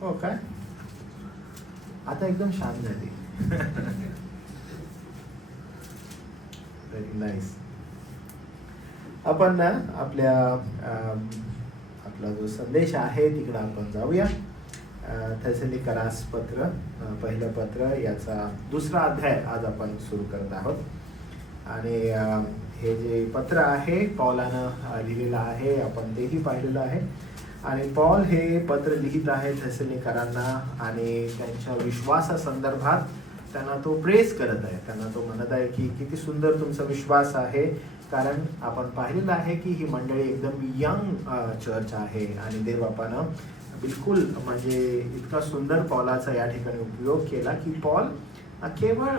हो काय? आता एकदम शांत झाली. Very nice. आपण ना आपला जो संदेश आहे तिकडं आपण जाऊया. थेसलोनिकरास पत्र, पहिलं पत्र, याचा दुसरा अध्याय आज आपण सुरू करत आहोत. आणि हे जे पत्र आहे पौलानं लिहिलेलं आहे, आपण तेही पाहिलेलं आहे. आणि पौल हे पत्र लिहित आहे थेसलोनिकरांना आणि त्यांच्या विश्वासासंदर्भात त्यांना तो प्रेस करत आहे. त्यांना तो म्हणत आहे की किती सुंदर तुमचा विश्वास आहे, कारण आपण पाहिलेलं आहे की ही मंडळी एकदम यंग चर्च आहे आणि देवबापानं बिलकुल म्हणजे इतका सुंदर पौलाचा या ठिकाणी उपयोग केला की पौल केवळ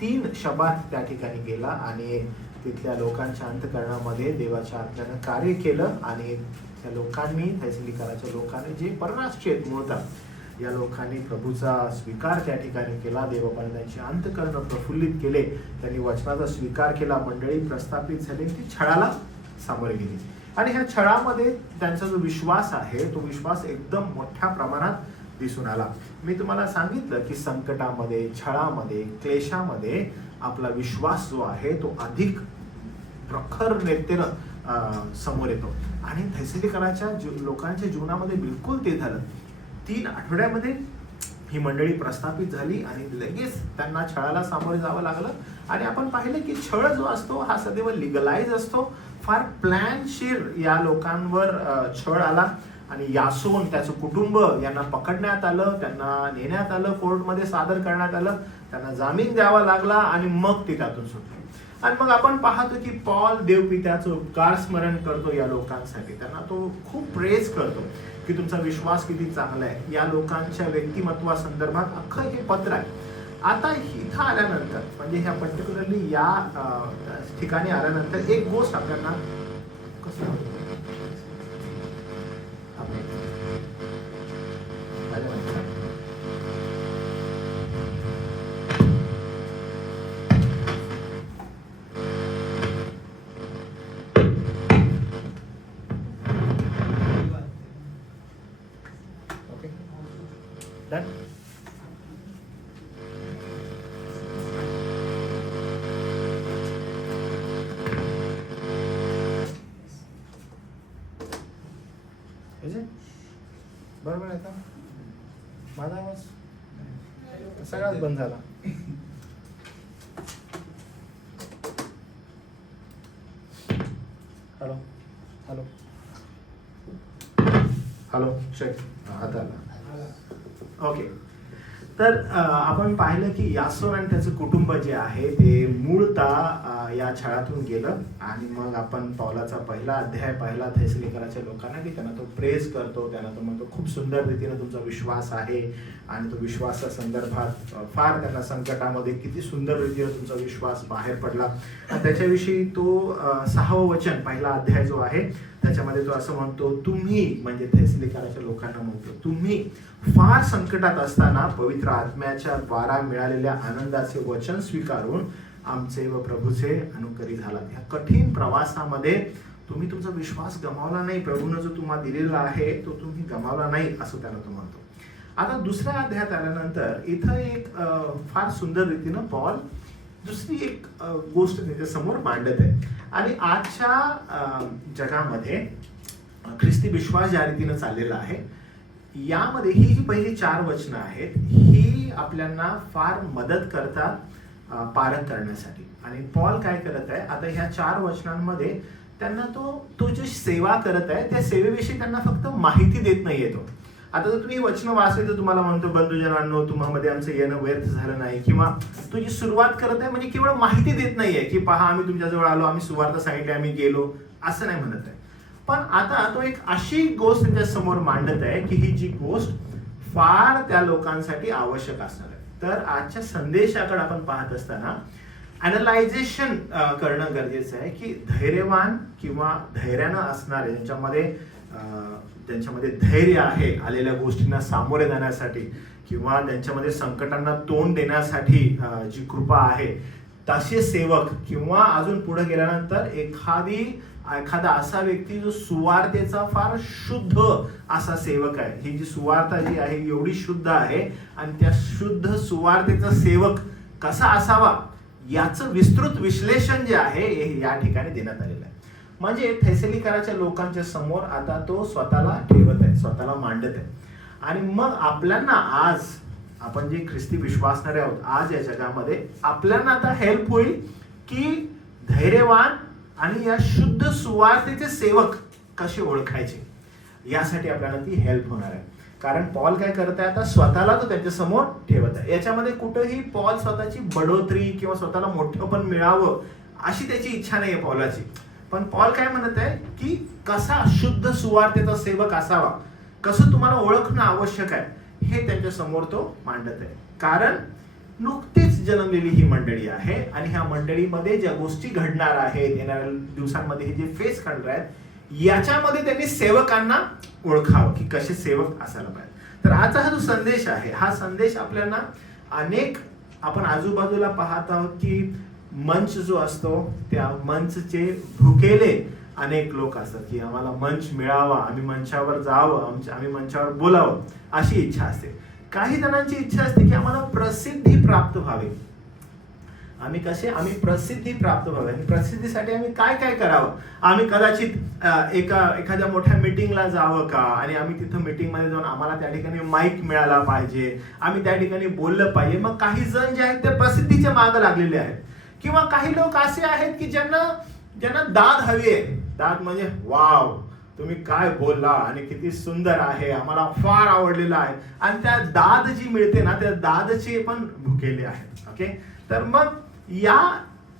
3 शब्दात त्या ठिकाणी गेला आणि तिथल्या लोकांच्या अंतःकरणामध्ये देवाच्या आत्म्यानं कार्य केलं. आणि त्या लोकांनी, थेसलोनिकराच्या लोकांनी, जे परराष्ट्रीय मूळतः या लोकांनी प्रभूचा स्वीकार त्या ठिकाणी केला. देवबापाने त्यांचे अंतःकरण प्रफुल्लित केले, त्यांनी वचनाचा स्वीकार केला. मंडळी प्रस्थापित झाली, ती छळाला सामोरे गेली आणि ह्या छळामध्ये त्यांचा जो विश्वास आहे तो विश्वास एकदम मोठ्या प्रमाणात दिसून आला. मी तुम्हाला सांगितलं की संकटामध्ये, छळामध्ये, क्लेशामध्ये आपला विश्वास जो आहे तो अधिक प्रखर नेतेनं समोर येतो. आणि थेसलोनिकराच्या लोकांच्या जीवनामध्ये बिलकुल ते झालं. 3 आठवड्यामध्ये ही मंडळी प्रस्थापित झाली आणि लगेच त्यांना छळाला सामोरे जावं लागलं. आणि आपण पाहिलं की छळ जो असतो हा सदैव लिगलाइज असतो. फार प्लॅनशीर या लोकांवर छळ आला आणि यासोन, त्याचं कुटुंब यांना पकडण्यात आलं, त्यांना नेण्यात आलं, कोर्टमध्ये सादर करण्यात आलं, त्यांना जामीन द्यावा लागला आणि मग ते त्यातून सुटले. आणि मग आपण पाहतो की पौल देवपित्याचं उपकार स्मरण करतो या लोकांसाठी. त्यांना तो खूप प्रेज करतो की तुमचा विश्वास किती चांगला आहे. या लोकांच्या व्यक्तिमत्वासंदर्भात अख्खं हे पत्र आहे. आता इथं आल्यानंतर म्हणजे ह्या पर्टिक्युलरली या ठिकाणी आल्यानंतर एक गोष्ट आपल्याला कसं Done? Is it? बरोबर आहे का? माझा आवाज सगळाच बंद झाला. Hello hello hello check. आता आला. ओके. तर आपण पाहिलं की यासोन आणि त्याचं कुटुंब जे आहे ते मूळतः या छळातून गेलं. आणि मग आपण पौलाचा पहिला अध्याय पाहिला थेसलोनिकराच्या लोकांना की त्यांना तो प्रेज करतो, त्यांना तो म्हणतो खूप सुंदर रीतीने तुमचा विश्वास आहे आणि तो विश्वासा संदर्भात फार त्यांना संकटामध्ये किती सुंदर रीतीने तुमचा विश्वास बाहेर पडला. त्याच्याविषयी तो 6वं वचन, पहिला अध्याय जो आहे त्याच्यामध्ये तो असं म्हणतो, तुम्ही म्हणजे थेसलोनिकराच्या लोकांना म्हणतो, तुम्ही फार संकटात असताना पवित्र आत्म्याच्या द्वारा मिळालेल्या आनंदाचे वचन स्वीकारून आमचे व प्रभूचे अनुकरी झालात. या कठीण प्रवासामध्ये तुम्ही तुमचा विश्वास गमावला नाही. प्रभूनं जो तुम्हाला दिलेला आहे तो तुम्ही गमावला नाही असं त्याला तो म्हणतो. आता दुसऱ्या अध्यायात आल्यानंतर इथं एक फार सुंदर रीतीनं पौल दुसरी एक गोष्ट त्याच्या समोर मांडत आहे. आणि आजच्या जगामध्ये ख्रिस्ती विश्वास ज्या रीतीनं चाललेला आहे यामध्ये ही जी पहिली 4 वचनं आहेत ही आपल्याला फार मदत करतात पारख करण्यासाठी. आणि पौल काय करत आहे आता ह्या 4 वचनांमध्ये त्यांना तो जी सेवा करत आहे त्या सेवेविषयी त्यांना फक्त माहिती देत नाहीये. तो आता जर तुम्ही वचन वाचले तर तुम्हाला म्हणतो, बंधुजनांनो तुम्हामध्ये आमचं येणं व्यर्थ झालं नाही, किंवा तुझी सुरुवात करत आहे म्हणजे केवळ माहिती देत नाहीये की पहा आम्ही तुमच्याजवळ आलो, आम्ही सुवार्ता सांगितली, आम्ही गेलो, असं नाही म्हणत आहे. पण आता तो एक अशी गोष्ट त्याच्या समोर मांडत आहे की ही जी गोष्ट फार त्या लोकांसाठी आवश्यक असणार आहे. तर आजच्या संदेशाकडे आपण पाहत असताना अॅनलायझेशन करणं गरजेचं आहे की धैर्यवान किंवा धैर्यानं असणारे, त्यांच्यामध्ये धैर्य आहे आलेल्या गोष्टींना सामोरे जाण्यासाठी किंवा त्यांच्यामध्ये संकटांना तोंड देण्यासाठी जी कृपा आहे, तसे सेवक किंवा अजून पुढे गेल्यानंतर एखादी एखादा असा व्यक्ती जो सुवार्तेचा फार शुद्ध असा सेवक आहे, ही जी सुवार्ता जी आहे एवढी शुद्ध आहे, आणि त्या शुद्ध सुवार्तेचा सेवक कसा असावा याचं विस्तृत विश्लेषण जे आहे हे या ठिकाणी देण्यात आलेलं आहे. म्हणजे थेसलिकराच्या लोकांच्या समोर आता तो स्वतःला ठेवत आहे, स्वतःला मांडत आहे. आणि मग आपल्याला आज, आपण जे ख्रिस्ती विश्वासणारे आहोत आज या जगामध्ये, आपल्याला आता हेल्प होईल की धैर्यवान आणि या शुद्ध सुवार्तेचे सेवक कसे ओळखायचे, यासाठी आपल्याला ती हेल्प होणार आहे. कारण पॉल काय करत आहे, आता स्वतःला तो त्यांच्या समोर ठेवत आहे. याच्यामध्ये कुठेही पॉल स्वतःची बढोतरी किंवा स्वतःला मोठं पण मिळावं अशी त्याची इच्छा नाही आहे पॉलाची. पण पॉल काय म्हणत आहे की कसा शुद्ध सुवार्तेचा सेवक असावा, कसं तुम्हाला ओळखणं आवश्यक आहे हे त्यांच्या समोर तो मांडत आहे. कारण नुकतीच जन्मलेली ही मंडळी आहे आणि ह्या मंडळीमध्ये ज्या गोष्टी घडणार आहेत, येणाऱ्या दिवसांमध्ये हे जे फेस करणार आहेत, याच्यामध्ये त्यांनी सेवकांना ओळखावं की कसे सेवक असायला पाहिजे. तर आजचा हा जो संदेश आहे, हा संदेश आपल्याला अनेक, आपण आजूबाजूला पाहत आहोत की मंच जो असतो त्या मंचचे भुकेले अनेक लोक असतात की आम्हाला मंच मिळावा, आम्ही मंचावर जावं, आम्ही मंचावर बोलावं अशी इच्छा असते. काही जणांची इच्छा असते की आम्हाला प्रसिद्धी प्राप्त व्हावी. आम्ही प्रसिद्धी प्राप्त व्हावी आणि प्रसिद्धीसाठी आम्ही काय काय करावं. आम्ही कदाचित एखाद्या मोठ्या मीटिंगला जावं का, आणि आम्ही तिथं मीटिंगमध्ये जाऊन आम्हाला त्या ठिकाणी माईक मिळाला पाहिजे, आम्ही त्या ठिकाणी बोललं पाहिजे. मग काही जण जे आहेत ते प्रसिद्धीच्या मागे लागलेले आहेत. किंवा काही लोक असे आहेत की ज्यांना दाद हवी आहे. दाद म्हणजे वाव, तुम्ही काय बोलला आणि किती सुंदर आहे, आम्हाला फार आवडलेलं आहे. आणि त्या दाद जी मिळते ना, त्या दादचे पण भुकेले आहेत. ओके, तर मग या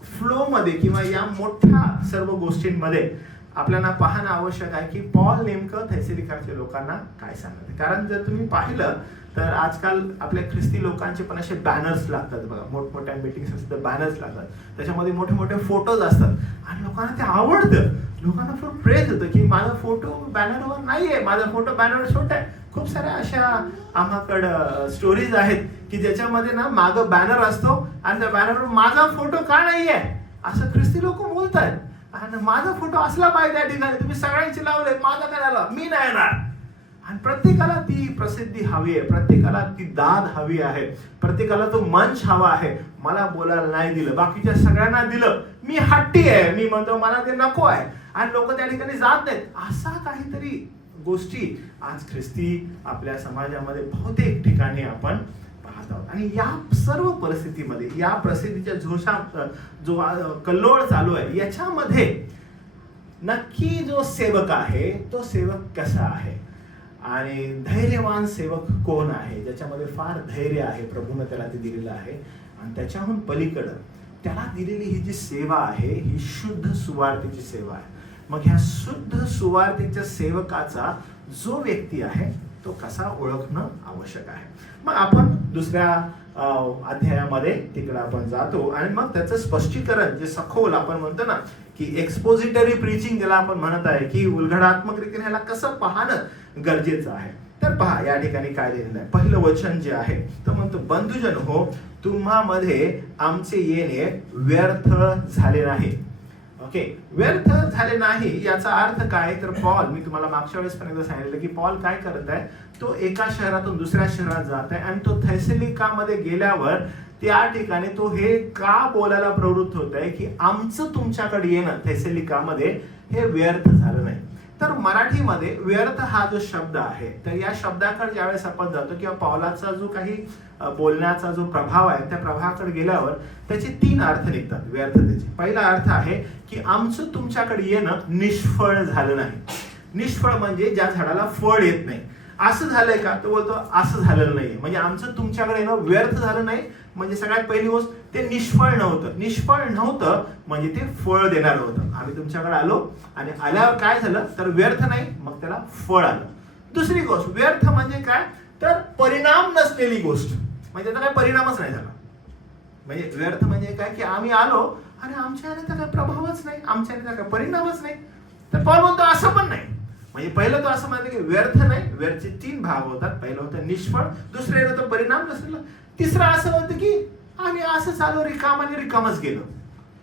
फ्लो मध्ये किंवा या मोठ्या सर्व गोष्टींमध्ये आपल्याला पाहणं आवश्यक आहे की पॉल नेमकं थेसलिकरच्या लोकांना काय सांगते. कारण जर तुम्ही पाहिलं तर आजकाल आपल्या ख्रिस्ती लोकांचे पण असे बॅनर्स लागतात बघा, मोठमोठ्या मीटिंग्स असतात, बॅनर्स लागतात, त्याच्यामध्ये मोठे मोठे फोटोज असतात आणि लोकांना ते आवडतं. लोकांना खूप प्रेज होतं की माझा फोटो बॅनरवर नाहीये, माझा फोटो बॅनरवर छोटा आहे. खूप साऱ्या अशा आम्हाकडं स्टोरीज आहेत की ज्याच्यामध्ये ना मागं बॅनर असतो आणि त्या बॅनरवर माझा फोटो का नाहीये असं ख्रिस्ती लोक बोलतात. आणि माझा फोटो असला पाहिजे त्या ठिकाणी, तुम्ही सगळ्यांची लावले, माझा काय झाला, मी नाही येणार. आणि प्रत्येकाला ती प्रसिद्धी हवी आहे, प्रत्येकाला ती दाद हवी आहे, प्रत्येकाला तो मंच हवा आहे. मला बोलायला नाही दिलं, बाकीच्या सगळ्यांना दिलं, मी हट्टी आहे, मी म्हणतो मला ते नको आहे, आणि लोक त्या ठिकाणी जात नाहीत. असा काहीतरी गोष्टी आज ख्रिस्ती आपल्या समाजामध्ये बहुतेक ठिकाणी आपण पाहत आहोत. आणि या सर्व परिस्थितीमध्ये, या प्रसिद्धीच्या जो कल्लोळ चालू आहे, याच्यामध्ये नक्की जो सेवक आहे तो सेवक कसा आहे आणि धैर्यवान सेवक कोण आहे, ज्याच्यामध्ये फार धैर्य आहे, प्रभूने त्याला ते दिलेलं आहे. आणि त्याच्याहून पलीकडं त्याला दिलेली ही जी सेवा आहे ही शुद्ध सुवार्तेची सेवा आहे. मग ह्या शुद्ध सुवार्तेच्या सेवकाचा जो व्यक्ती आहे तो कसा ओळखणं आवश्यक आहे. मग आपण दुसऱ्या अध्यायामध्ये तिकडे आपण जातो आणि मग त्याचं स्पष्टीकरण जे सखोल आपण म्हणतो ना की एक्सपोजिटरी प्रीचिंग ज्याला आपण म्हणत आहे की उलगडात्मक रीतीने ह्याला कसं पाहणं गरजेचं आहे. तर पहा या ठिकाणी काय दिलेलं आहे. पहिलं वचन जे आहे तर म्हणतो, बंधुजन हो, तुम्हामध्ये आमचे येणे व्यर्थ झाले नाही. ओके, व्यर्थ झाले नाही याचा अर्थ काय, तर पॉल, मी तुम्हाला मागच्या वेळेस पण एकदा सांगितलं की पॉल काय करत आहे, तो एका शहरातून दुसऱ्या शहरात जात आहे आणि तो थेसलिकामध्ये गेल्यावर त्या ठिकाणी तो हे का बोलायला प्रवृत्त होत आहे की आमचं तुमच्याकडे येणं थेसलिकामध्ये हे व्यर्थ झालं नाही. तर मराठीमध्ये व्यर्थ हा जो शब्द आहे, तर या शब्दाकडे ज्यावेळेस आपण जातो किंवा पौलाचा जो काही बोलण्याचा जो प्रभाव आहे त्या प्रभावाकडे गेल्यावर त्याचे 3 अर्थ निघतात व्यर्थतेचे. पहिला अर्थ आहे की आमचं तुमच्याकडे येणं निष्फळ झालं नाही. निष्फळ म्हणजे ज्या झाडाला फळ येत नाही. असं झालंय का, तो बोलतो असं झालेलं नाही. म्हणजे आमचं तुमच्याकडे येणं व्यर्थ झालं नाही, म्हणजे सगळ्यात पहिली गोष्ट ते निष्फळ नव्हतं. निष्फळ नव्हतं म्हणजे ते फळ देणार होतं. आम्ही तुमच्याकडे आलो आणि आल्यावर काय झालं तर व्यर्थ नाही, मग त्याला फळ आलं. दुसरी गोष्ट, व्यर्थ म्हणजे काय, तर परिणाम नसलेली गोष्ट, म्हणजे त्याचा काही परिणामच नाही झाला. म्हणजे व्यर्थ म्हणजे काय की आम्ही आलो आणि आमच्या याने काही प्रभावच नाही, आमच्या याने काही परिणामच नाही. तर पॉल म्हणतो असं पण नाही. म्हणजे पहिलं तो असं म्हणतो की व्यर्थ नाही, व्यर्थचे 3 भाग होतात. पहिलं होतं निष्फळ, दुसरं होतं परिणाम नसलेलं, तिसरं असं होतं की आम्ही असं चालू रिकामाने रिकामच गेलो.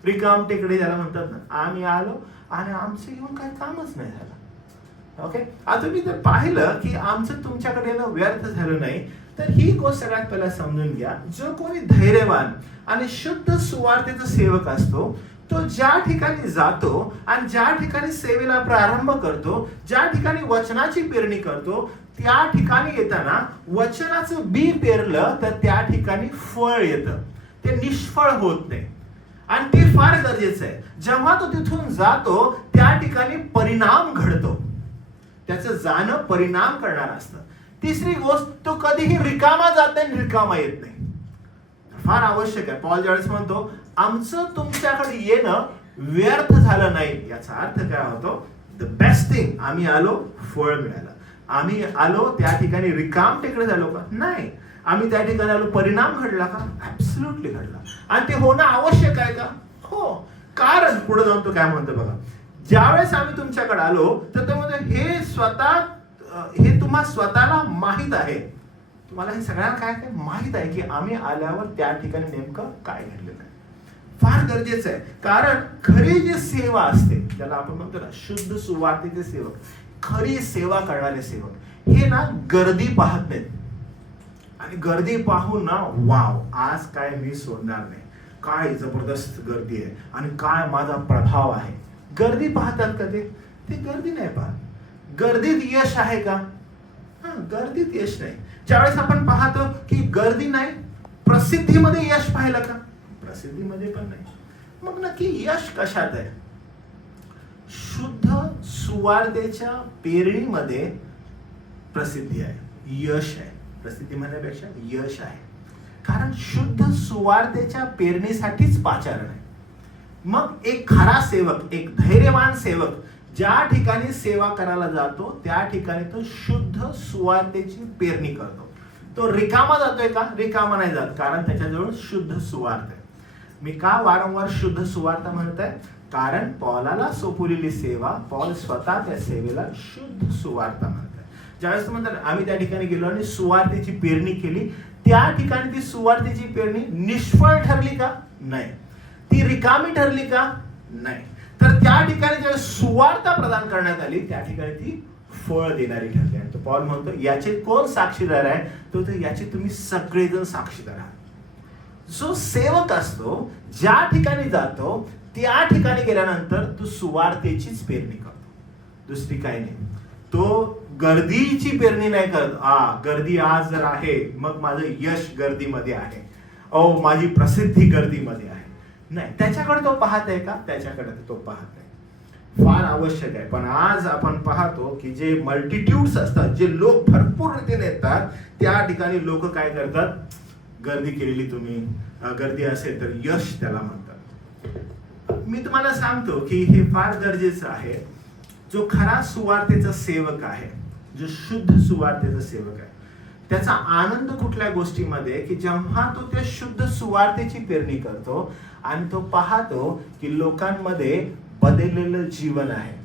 रिकाम टेकडे ज्याला म्हणतात ना, आम्ही आलो आणि आमचं येऊन काही कामच नाही झालं. ओके, आता तुम्ही जर पाहिलं की आमचं तुमच्याकडे येणं व्यर्थ झालं नाही, तर ही गोष्ट सगळ्यात पहिला समजून घ्या. जो कोणी धैर्यवान आणि शुद्ध सुवार्तेचा सेवक असतो, तो ज्या ठिकाणी जातो आणि ज्या ठिकाणी सेवेला प्रारंभ करतो, ज्या ठिकाणी वचनाची पेरणी करतो, त्या ठिकाणी येताना वचनाचं बी पेरलं तर त्या ठिकाणी फळ येतं, ते निष्फळ होत नाही. आणि ते फार गरजेचं आहे. जेव्हा तो तिथून जातो त्या ठिकाणी परिणाम घडतो, त्याचं जाणं परिणाम करणार असतं. तिसरी गोष्ट, तो कधीही रिकामा जात नाही, रिकामा येत नाही. फार आवश्यक आहे. पॉल ज्यावेळेस म्हणतो आमचं तुमच्याकडे येणं व्यर्थ झालं नाही, याचा अर्थ काय होतो? द बेस्ट थिंग, आम्ही आलो, फळ मिळालं. आम्ही आलो त्या ठिकाणी रिकाम टेकडे झालो का? नाही. आम्ही त्या ठिकाणी आलो, परिणाम घडला का? ऍब्सोल्युटली घडला. आणि ते होणं आवश्यक आहे का? हो. कारण पुढे जाऊन तो काय म्हणतो बघा, ज्यावेळेस आम्ही तुमच्याकडे आलो तर तो म्हणतो हे तुम्हा स्वतःला माहित आहे. तुम्हाला हे सगळ्यांना काय काय माहित आहे की आम्ही आल्यावर त्या ठिकाणी नेमकं काय घडलेलं आहे. फार गरजेचं आहे. कारण खरी जी सेवा असते, ज्याला आपण म्हणतो ना शुद्ध सुवार्तेचे सेवक, खरी सेवा करणारे सेवक, हे ना गर्दी पाहत नाहीत. आणि गर्दी पाहून ना, वाव, आज काय मी सोडणार नाही, काय जबरदस्त गर्दी आहे आणि काय माझा प्रभाव आहे. गर्दी पाहतात का ते गर्दी नाही पाहत. गर्दीत यश आहे का? गर्दीत यश नाही. ज्यावेळेस आपण पाहतो की गर्दी नाही, प्रसिद्धीमध्ये यश पाहिलं का? प्रसिद्धीमध्ये पण नाही. मग नक्की यश कशात आहे? शुद्ध सुवार्तेच्या पेरणीमध्ये प्रसिद्धी आहे, यश आहे. प्रसिद्धी म्हणण्यापेक्षा यश आहे. कारण शुद्ध सुवार्तेच्या पेरणीसाठीच पाचारण आहे. मग एक खरा सेवक, एक धैर्यवान सेवक ज्या ठिकाणी सेवा करायला जातो त्या ठिकाणी तो शुद्ध सुवार्तेची पेरणी करतो. तो रिकामा जातोय का? रिकामा नाही जात, कारण त्याच्याजवळ शुद्ध सुवार्थ आहे. मी का वारंवार शुद्ध सुवार्थ म्हणत आहे? कारण पौलाला सोपवलेली सेवा, पौल स्वतः त्या सेवेला शुद्ध सुवार्थ म्हणत आहे. ज्यावेळेस म्हणतात आम्ही त्या ठिकाणी गेलो आणि सुवार्तेची पेरणी केली, त्या ठिकाणी ती सुवार्तेची पेरणी निष्फळ ठरली का? नाही. ती रिकामी ठरली का? नाही. तर त्या ठिकाणी जेव्हा सुवार्ता प्रदान करण्यात आली त्या ठिकाणी ती फळ देणारी ठरली. आणि तो पौल म्हणतो याचे कोण साक्षीदार आहे? तो याचे तुम्ही सगळेजण साक्षीदार आहात. जो सेवक असतो ज्या ठिकाणी जातो त्या ठिकाणी गेल्यानंतर तो सुवार्तेचीच पेरणी करतो, दुसरी काही नाही. तो गर्दीची पेरणी नाही करत. गर्दी आज जर आहे मग माझं यश गर्दीमध्ये आहे, माझी प्रसिद्धी गर्दीमध्ये आहे. नाही, त्याच्याकडे तो पाहत आहे का? त्याच्याकडे तो पाहत नाही. फार आवश्यक आहे. पण आज आपण पाहतो की जे मल्टिट्यूड्स असतात, जे लोक भरपूर रीतीने येतात, त्या ठिकाणी लोक काय करतात? गर्दी केलेली तुम्ही, गर्दी असेल तर यश त्याला म्हणतात. मी तुम्हाला सांगतो की हे फार गरजेचं आहे. जो खरा सुवार्तेचा सेवक आहे, जो शुद्ध सुवार्तेचा सेवक आहे, त्याचा आनंद कुठल्या गोष्टीमध्ये की जेव्हा तो त्या शुद्ध सुवार्तेची पेरणी करतो आणि तो पाहतो की लोकांमध्ये बदललेलं जीवन आहे.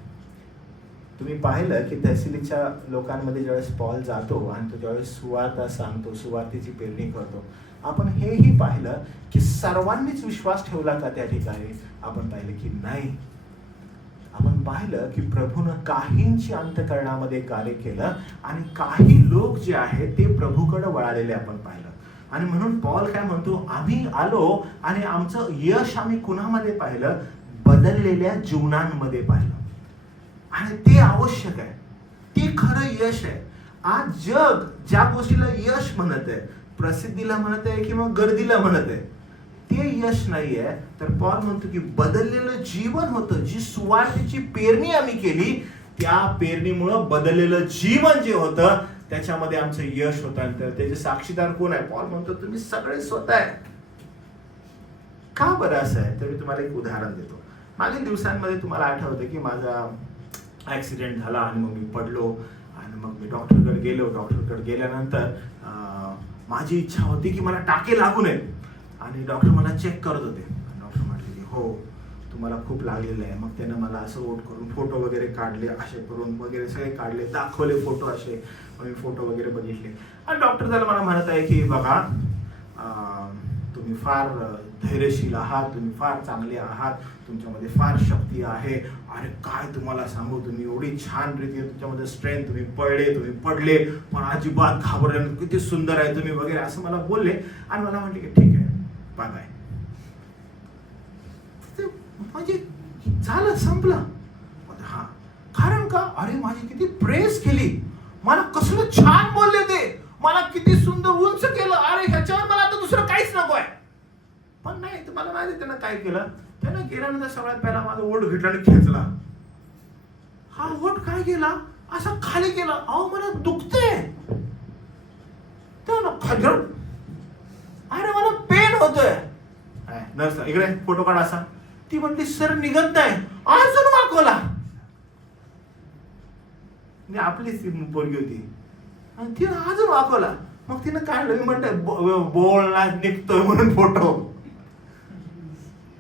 तुम्ही पाहिलं की तहसीलीच्या लोकांमध्ये ज्यावेळेस पॉल जातो आणि तो ज्यावेळेस सुवार्ता सांगतो, सुवार्तेची पेरणी करतो, आपण हेही पाहिलं की सर्वांनीच विश्वास ठेवला का त्या ठिकाणी? आपण पाहिलं की नाही. आपण पाहिलं की प्रभूनं काहींची अंतःकरणामध्ये कार्य केलं आणि काही लोक जे आहेत ते प्रभूकडे वळालेले आपण पाहिलं. आणि म्हणून पॉल काय म्हणतो, आम्ही आलो आणि आमचं यश आम्ही कुणामध्ये पाहिलं? बदललेल्या जीवनांमध्ये पाहिलं. आणि ते आवश्यक आहे, ते खरं यश आहे. आज जग ज्या गोष्टीला यश म्हणत आहे, प्रसिद्धीला म्हणत आहे किंवा गर्दीला म्हणत आहे, ते यश नाहीये. तर पॉल म्हणतो की बदललेलं जीवन होतं, जी सुवार्तेची पेरणी आम्ही केली, त्या पेरणीमुळं बदललेलं जीवन जे होतं त्याच्यामध्ये आमचं यश होतं. तर त्याचे साक्षीदार कोण आहे? पॉल म्हणतो तुम्ही सगळे स्वतः आहे. का बरं असं आहे? तर मी तुम्हाला एक उदाहरण देतो. मागील दिवसांमध्ये तुम्हाला आठवतं की माझा ऍक्सिडेंट झाला आणि मग मी पडलो आणि मग मी डॉक्टरकडे गेलो. डॉक्टरकडे गेल्यानंतर माझी इच्छा होती की मला टाके लागू नयेत आणि डॉक्टर मला चेक करत होते. डॉक्टर म्हटले की हो तुम्हाला खूप लागलेलं आहे. मग त्यानं मला असं ओट करून फोटो वगैरे काढले, असे करून वगैरे सगळे काढले, दाखवले फोटो असे. मी फोटो वगैरे बघितले आणि डॉक्टर त्याला मला म्हणत आहे की बघा तुम्ही फार धैर्यशील आहात, तुम्ही फार चांगले आहात, तुमच्यामध्ये फार शक्ती आहे, अरे काय तुम्हाला सांगू, तुम्ही एवढी छान रीती तुमच्यामध्ये स्ट्रेंथ, तुम्ही पडले पण अजिबात घाबरले, किती सुंदर आहे तुम्ही वगैरे असं मला बोलले. आणि मला म्हटले की ठीक आहे बघाय, म्हणजे झालं संपलं. हा कारण का, अरे माझी किती प्रेस केली, मला कसलं छान बोलले ते, मला किती सुंदर उंच केलं, अरे ह्याच्यावर मला आता दुसरं काहीच नको आहे. पण नाही, तुम्हाला माहिती त्यानं काय केलं, त्यानं गेल्यानंतर सगळ्यात पहिला माझा ओठ घेतला आणि खेचला. हा ओठ काय केला, असा खाली केला, अहो मला दुखतंय. अरे मला पेन होतोय. नर्स इकडे फोटो काढ असा. ती म्हणली सर निघत नाही, अजून वाकवला. आपलीच पोरगी होती आणि तिने अजून वाकवला. मग तिनं काढलं, मी म्हणते बोलला निघतोय म्हणून फोटो.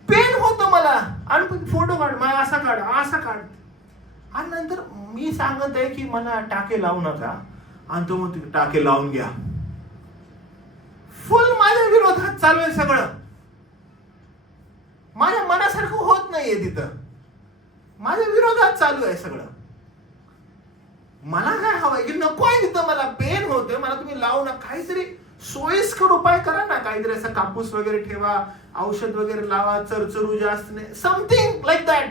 पेन होतं मला आणि फोटो काढ, मला असा काढ. आणि नंतर मी सांगत आहे की मला टाके लावू नका, आणि तो मग टाके लावून घ्या. फुल माझ्या विरोधात चालू आहे सगळं. माझ्या मनासारखं होत नाहीये तिथं, माझ्या विरोधात चालू आहे सगळं. मला काय हवंय की नको आहे तिथं, मला पेन होतोय, मला तुम्ही लावू नका, काहीतरी सोयीस्कर उपाय करा ना, काहीतरी असं कापूस वगैरे ठेवा, औषध वगैरे लावा, चरचरू जास्त नाही, समथिंग लाईक दॅट.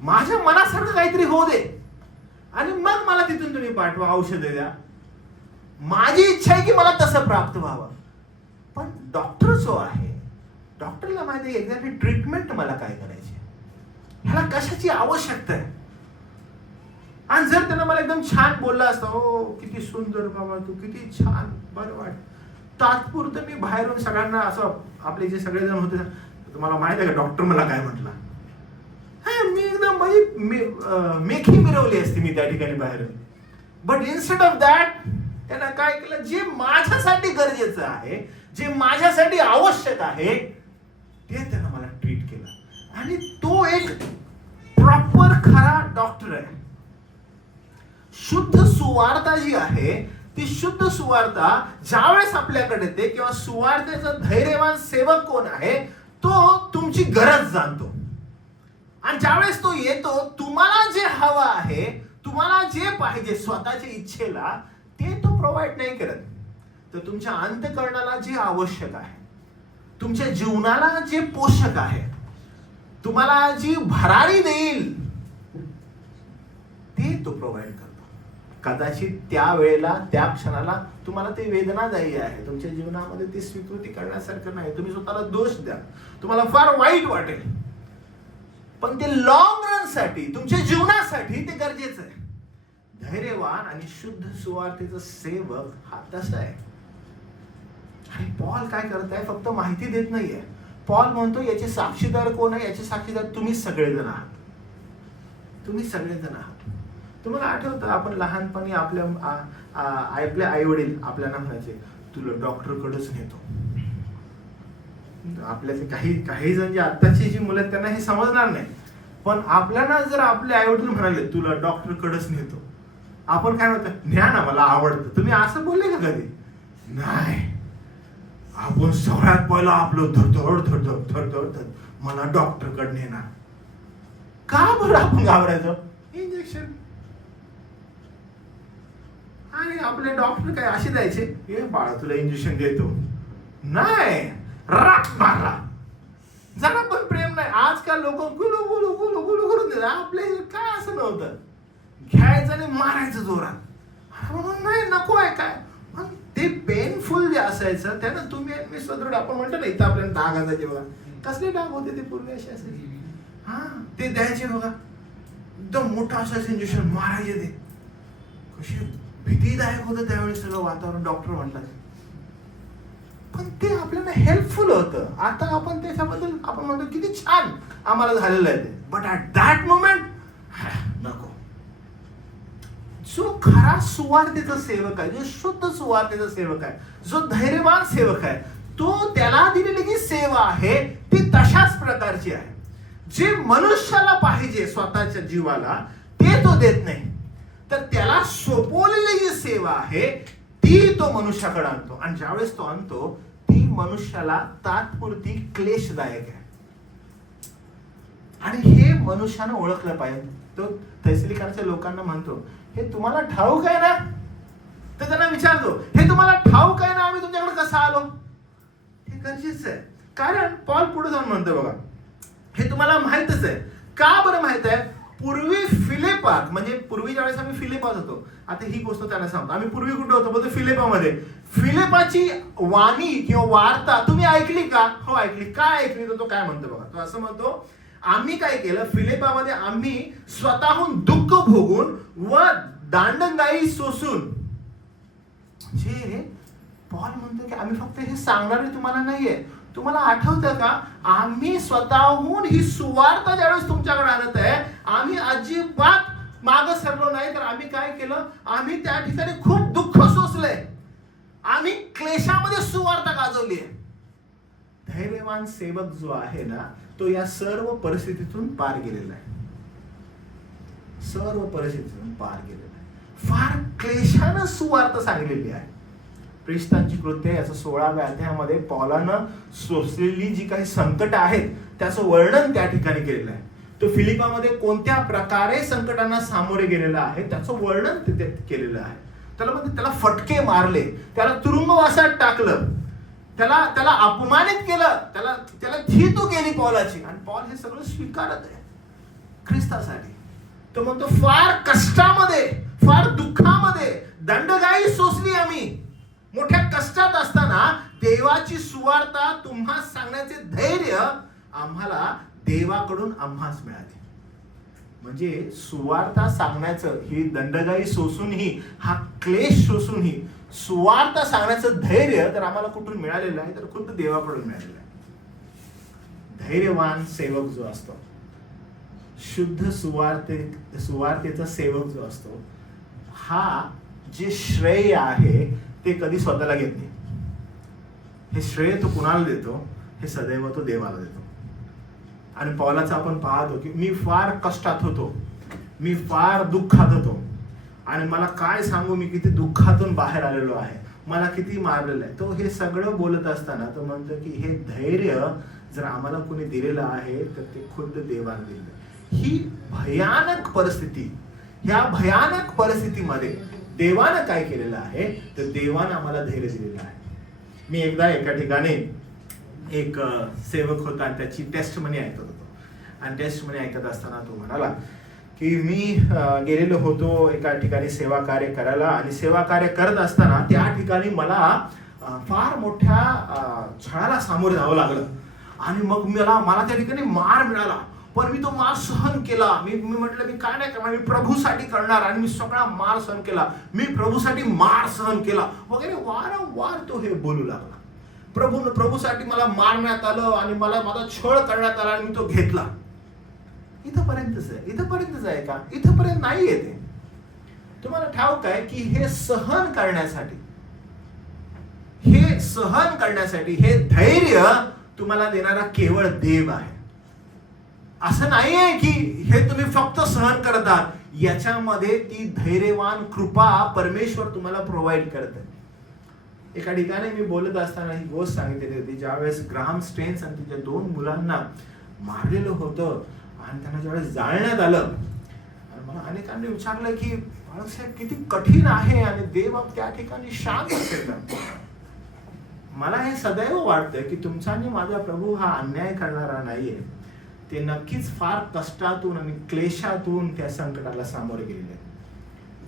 माझ्या मनासारखं काहीतरी होऊ दे आणि मग मला तिथून तुम्ही पाठवा, औषध द्या. माझी इच्छा आहे की मला तसं प्राप्त व्हावं. पण डॉक्टर जो आहे, डॉक्टरला माहिती आहे एक्झॅक्टली ट्रीटमेंट मला काय करायची, ह्याला कशाची आवश्यकता आहे. आणि जर त्यानं मला एकदम छान बोलला असता, ओ किती सुंदर बाबा तू, किती छान, बरं वाट, तात्पुरतं मी बाहेरून सगळ्यांना असं, आपले जे सगळेजण होते, तुम्हाला माहित आहे का डॉक्टर मला काय म्हटला, मी एकदम माझी मेखी मिरवली असती मी त्या ठिकाणी बाहेर. बट इन्स्टेड ऑफ दॅट त्यानं काय केलं, जे माझ्यासाठी गरजेचं आहे, जे माझ्यासाठी आवश्यक आहे, ते त्यानं मला ट्रीट केलं. आणि तो एक प्रॉपर खरा डॉक्टर आहे. शुद्ध सुवार्ता जी आहे, ती शुद्ध सुवार्ता ज्यावेळेस आपल्याकडे येते, किंवा सुवार्तेचा धैर्यवान सेवक कोण आहे, तो तुमची गरज जाणतो. आणि ज्यावेळेस तो येतो, तुम्हाला जे हवं आहे, तुम्हाला जे पाहिजे स्वतःच्या इच्छेला, ते तो प्रोव्हाइड नाही करत. तर तुमच्या अंतःकरणाला जे आवश्यक आहे, तुमच्या जीवनाला जे पोषक आहे, तुम्हाला जी भरारी देईल, ते तो प्रोव्हाइड करतो. कदाचित त्या वेळेला, त्या क्षणाला तुम्हाला ते वेदनादायी आहे, तुमच्या जीवनामध्ये ती स्वीकृती करण्यासारखं नाही, तुम्ही स्वतःला दोष द्या, तुम्हाला फार वाईट वाटेल. पण ते लॉंग रन साठी, तुमच्या जीवनासाठी ते गरजेचं आहे. धैर्यवान आणि शुद्ध सुवार्तेचा सेवक हा तसा आहे. आणि पॉल काय करताय, फक्त माहिती देत नाहीये. पॉल म्हणतो याचे साक्षीदार कोण आहे, याचे साक्षीदार तुम्ही सगळेजण आहात. तुम्ही सगळेजण आहात. तुम्हाला आठवतं, आपण लहानपणी आपल्या आई वडील आपल्याला म्हणायचे, तुला डॉक्टरकडेच नेतो. आपल्याचे काही जण जे आत्ताची जी मुलं आहेत त्यांना हे समजणार नाही, पण आपल्याला जर आपले आई वडील म्हणाले तुला डॉक्टरकडेच नेतो, आपण काय म्हणतो, न्या ना, मला आवडतं. तुम्ही असं बोलले का कधी? नाही. आपण सगळ्यात पहिला आपलं धड मला डॉक्टरकडे नेणार. का बरं आपण घाबरायचं? इंजेक्शन. आणि आपले डॉक्टर काय असे द्यायचे, हे बाळा तुला इंजेक्शन देतो, नाही राग मारला, जरा पण प्रेम नाही. आजकाल लोक गुलू गुलू गुलू गुलू करून देतात. आपले काय असं नव्हतं, घ्यायचं आणि मारायचं जोरात. म्हणून नाही, नको आहे काय. ते पेनफुल जे असायचं त्यानं तुम्ही मी सदृढ, आपण म्हणतो ना इथं आपल्याला डाग असायचे बघा, कसले डाग होते ते पूर्वी असे असायचे. हा ते द्यायचे बघा, एकदम मोठा असायचं इंजेक्शन, मारायचे ते. कसे भीतीदायक होतं त्यावेळेस सगळं वातावरण, डॉक्टर म्हणतात. पण ते आपल्याला हेल्पफुल होतं. आता आपण त्याच्याबद्दल आपण म्हणतो किती छान आम्हाला झालेलं आहे ते, बट ऍट दॅट मोमेंट नको. जो खरा सुवार्तेचा सेवक आहे, जो शुद्ध सुवार्तेचा सेवक आहे, जो धैर्यवान सेवक आहे, तो त्याला दिलेली जी सेवा आहे ती तशाच प्रकारची आहे. जे मनुष्याला पाहिजे स्वतःच्या जीवाला ते तो देत नाही, तर त्याला सोपवलेली जी सेवा आहे ती तो मनुष्याकडे आणतो. आणि ज्यावेळेस तो आणतो ती ही मनुष्याला तात्पुरती क्लेशदायक आहे. आणि हे मनुष्यानं ओळखलं पाहिजे. तो तहसीलकाराच्या लोकांना म्हणतो, हे तुम्हाला ठाऊक आहे ना? तर त्यांना विचारतो, हे तुम्हाला ठाऊक आहे ना आम्ही तुमच्याकडे कसं आलो? हे गरजेचं आहे. कारण पॉल पुढे जाऊन म्हणतो बघा, हे तुम्हाला माहितच आहे. का बरं माहित आहे? पूर्वी फिलिपात, म्हणजे पूर्वीच्या वेळेस आम्ही फिलिपात होतो. आता ही गोष्ट त्यांना सांगतो, आम्ही पूर्वी कुठे होतो? बोलतो फिलिपामध्ये. फिलिपाची वाणी किंवा वार्ता तुम्ही ऐकली का? हो ऐकली. काय ऐकली? तर तो काय म्हणतो बघा, तो असं म्हणतो, आम्ही काय केलं फिलिपामध्ये, आम्ही स्वतःहून दुःख भोगून व दांडगाई सोसून. जे पॉल म्हणतो की आम्ही फक्त हे सांगणारे तुम्हाला नाहीये. तुम्हाला आठवतं का, आम्ही स्वतःहून ही सुवार्ता ज्यावेळेस तुमच्याकडे आणत आहे, आम्ही अजिबात मागं सरलो नाही. तर आम्ही काय केलं? आम्ही त्या ठिकाणी खूप दुःख सोसलंय. आम्ही क्लेशामध्ये सुवार्ता गाजवली आहे. धैर्यवान सेवक जो आहे ना, तो या सर्व परिस्थितीतून पार गेलेला आहे. सर्व परिस्थितीतून पार गेलेला आहे. फार क्लेशानं सुवार्ता सांगलेली आहे. प्रेषितांची कृत्ये याचं 16व्या अध्यायामध्ये पौलानं सोसलेली जी काही संकट आहेत त्याचं वर्णन त्या ठिकाणी केलेलं आहे. तो फिलिपामध्ये कोणत्या प्रकारे संकटांना सामोरे गेलेला आहे त्याचं वर्णन तिथे केलेलं आहे. त्याला फटके मारले, त्याला तुरुंगवासात टाकलं, त्याला अपमानित केलं, त्याला थीतू केली पौलाची. आणि पौल हे सगळं स्वीकारत आहे ख्रिस्तासाठी. तो म्हणतो, फार कष्टामध्ये, फार दुःखामध्ये दंडगाई सोसली आम्ही. मोठ्या कष्टात असताना देवाची सुवार्ता तुम्हा सांगण्याचे धैर्य आम्हाला देवाकडून आम्हास मिळाले. म्हणजे सुवार्ता सांगण्याचं, ही दंडगाई सोसूनही, हा क्लेश सोसूनही सुवार्ता सांगण्याचं धैर्य तर आम्हाला कुठून मिळालेलं आहे? तर खुद्द देवाकडून मिळालेलं आहे. धैर्यवान सेवक जो असतो, शुद्ध सुवार्तेचा सेवक जो असतो, हा जे श्रेय आहे ते कधी स्वतःला घेत नाही. हे श्रेय तो कुणाला देतो? हे सदैव तो देवाला देतो. आणि पौलाचं आपण पाहतो की मी फार कष्टात होतो, मी फार दुःखात होतो, आणि मला काय सांगू, मी किती दुःखातून बाहेर आलेलो आहे, मला किती मारलेलं आहे. तो हे सगळं बोलत असताना तो म्हणतो की हे धैर्य जर आम्हाला कोणी दिलेलं आहे तर ते खुद्द देवाने दिलेलं आहे. ही भयानक परिस्थिती, ह्या भयानक परिस्थितीमध्ये देवानं काय केलेलं आहे? तर देवानं आम्हाला धैर्य दिलेलं आहे. मी एकदा एका ठिकाणी एक सेवक होता आणि त्याची टेस्टमनी ऐकत होतो. आणि टेस्टमनी ऐकत असताना तो म्हणाला की मी गेलेलो होतो एका ठिकाणी सेवा कार्य करायला, आणि सेवा कार्य करत असताना त्या ठिकाणी मला फार मोठ्या छळाला सामोरे जावं लागलं. आणि मग मला त्या ठिकाणी मार मिळाला, पण मी तो मार सहन केला. मी म्हटलं मी काय नाही करणार, मी प्रभूसाठी करणार. आणि मी सगळा मार सहन केला, मी प्रभूसाठी मार सहन केला वगैरे वारंवार तो हे बोलू लागला. प्रभूसाठी मला मारण्यात आलं आणि मला माझा छळ करण्यात आला आणि मी तो घेतला. इथपर्यंतच आहे का? इथपर्यंत नाही येते. तुम्हाला ठाऊक आहे की हे सहन करण्यासाठी हे धैर्य तुम्हाला देणारा केवळ देव आहे. असं नाहीये की हे तुम्ही फक्त सहन करतात, याच्यामध्ये ती धैर्यवान कृपा परमेश्वर तुम्हाला प्रोव्हाइड करत आहे. एका ठिकाणी मी बोलत असताना ही गोष्ट सांगितलेली होती, ज्यावेळेस ग्राहम स्टेन्स आणि तिच्या 2 मुलांना मारलेलं होतं आणि त्यांना ज्यावेळेस जाळण्यात आलं, आणि मला अनेकांनी विचारलं की बाळासाहेब किती कठीण आहे आणि देव त्या ठिकाणी शांत असेल का? मला हे सदैव वाटतं की तुमचा आणि माझा प्रभू हा अन्याय करणारा नाहीये. ते नक्कीच फार कष्टातून आणि क्लेशातून त्या संकटाला सामोरे गेलेले.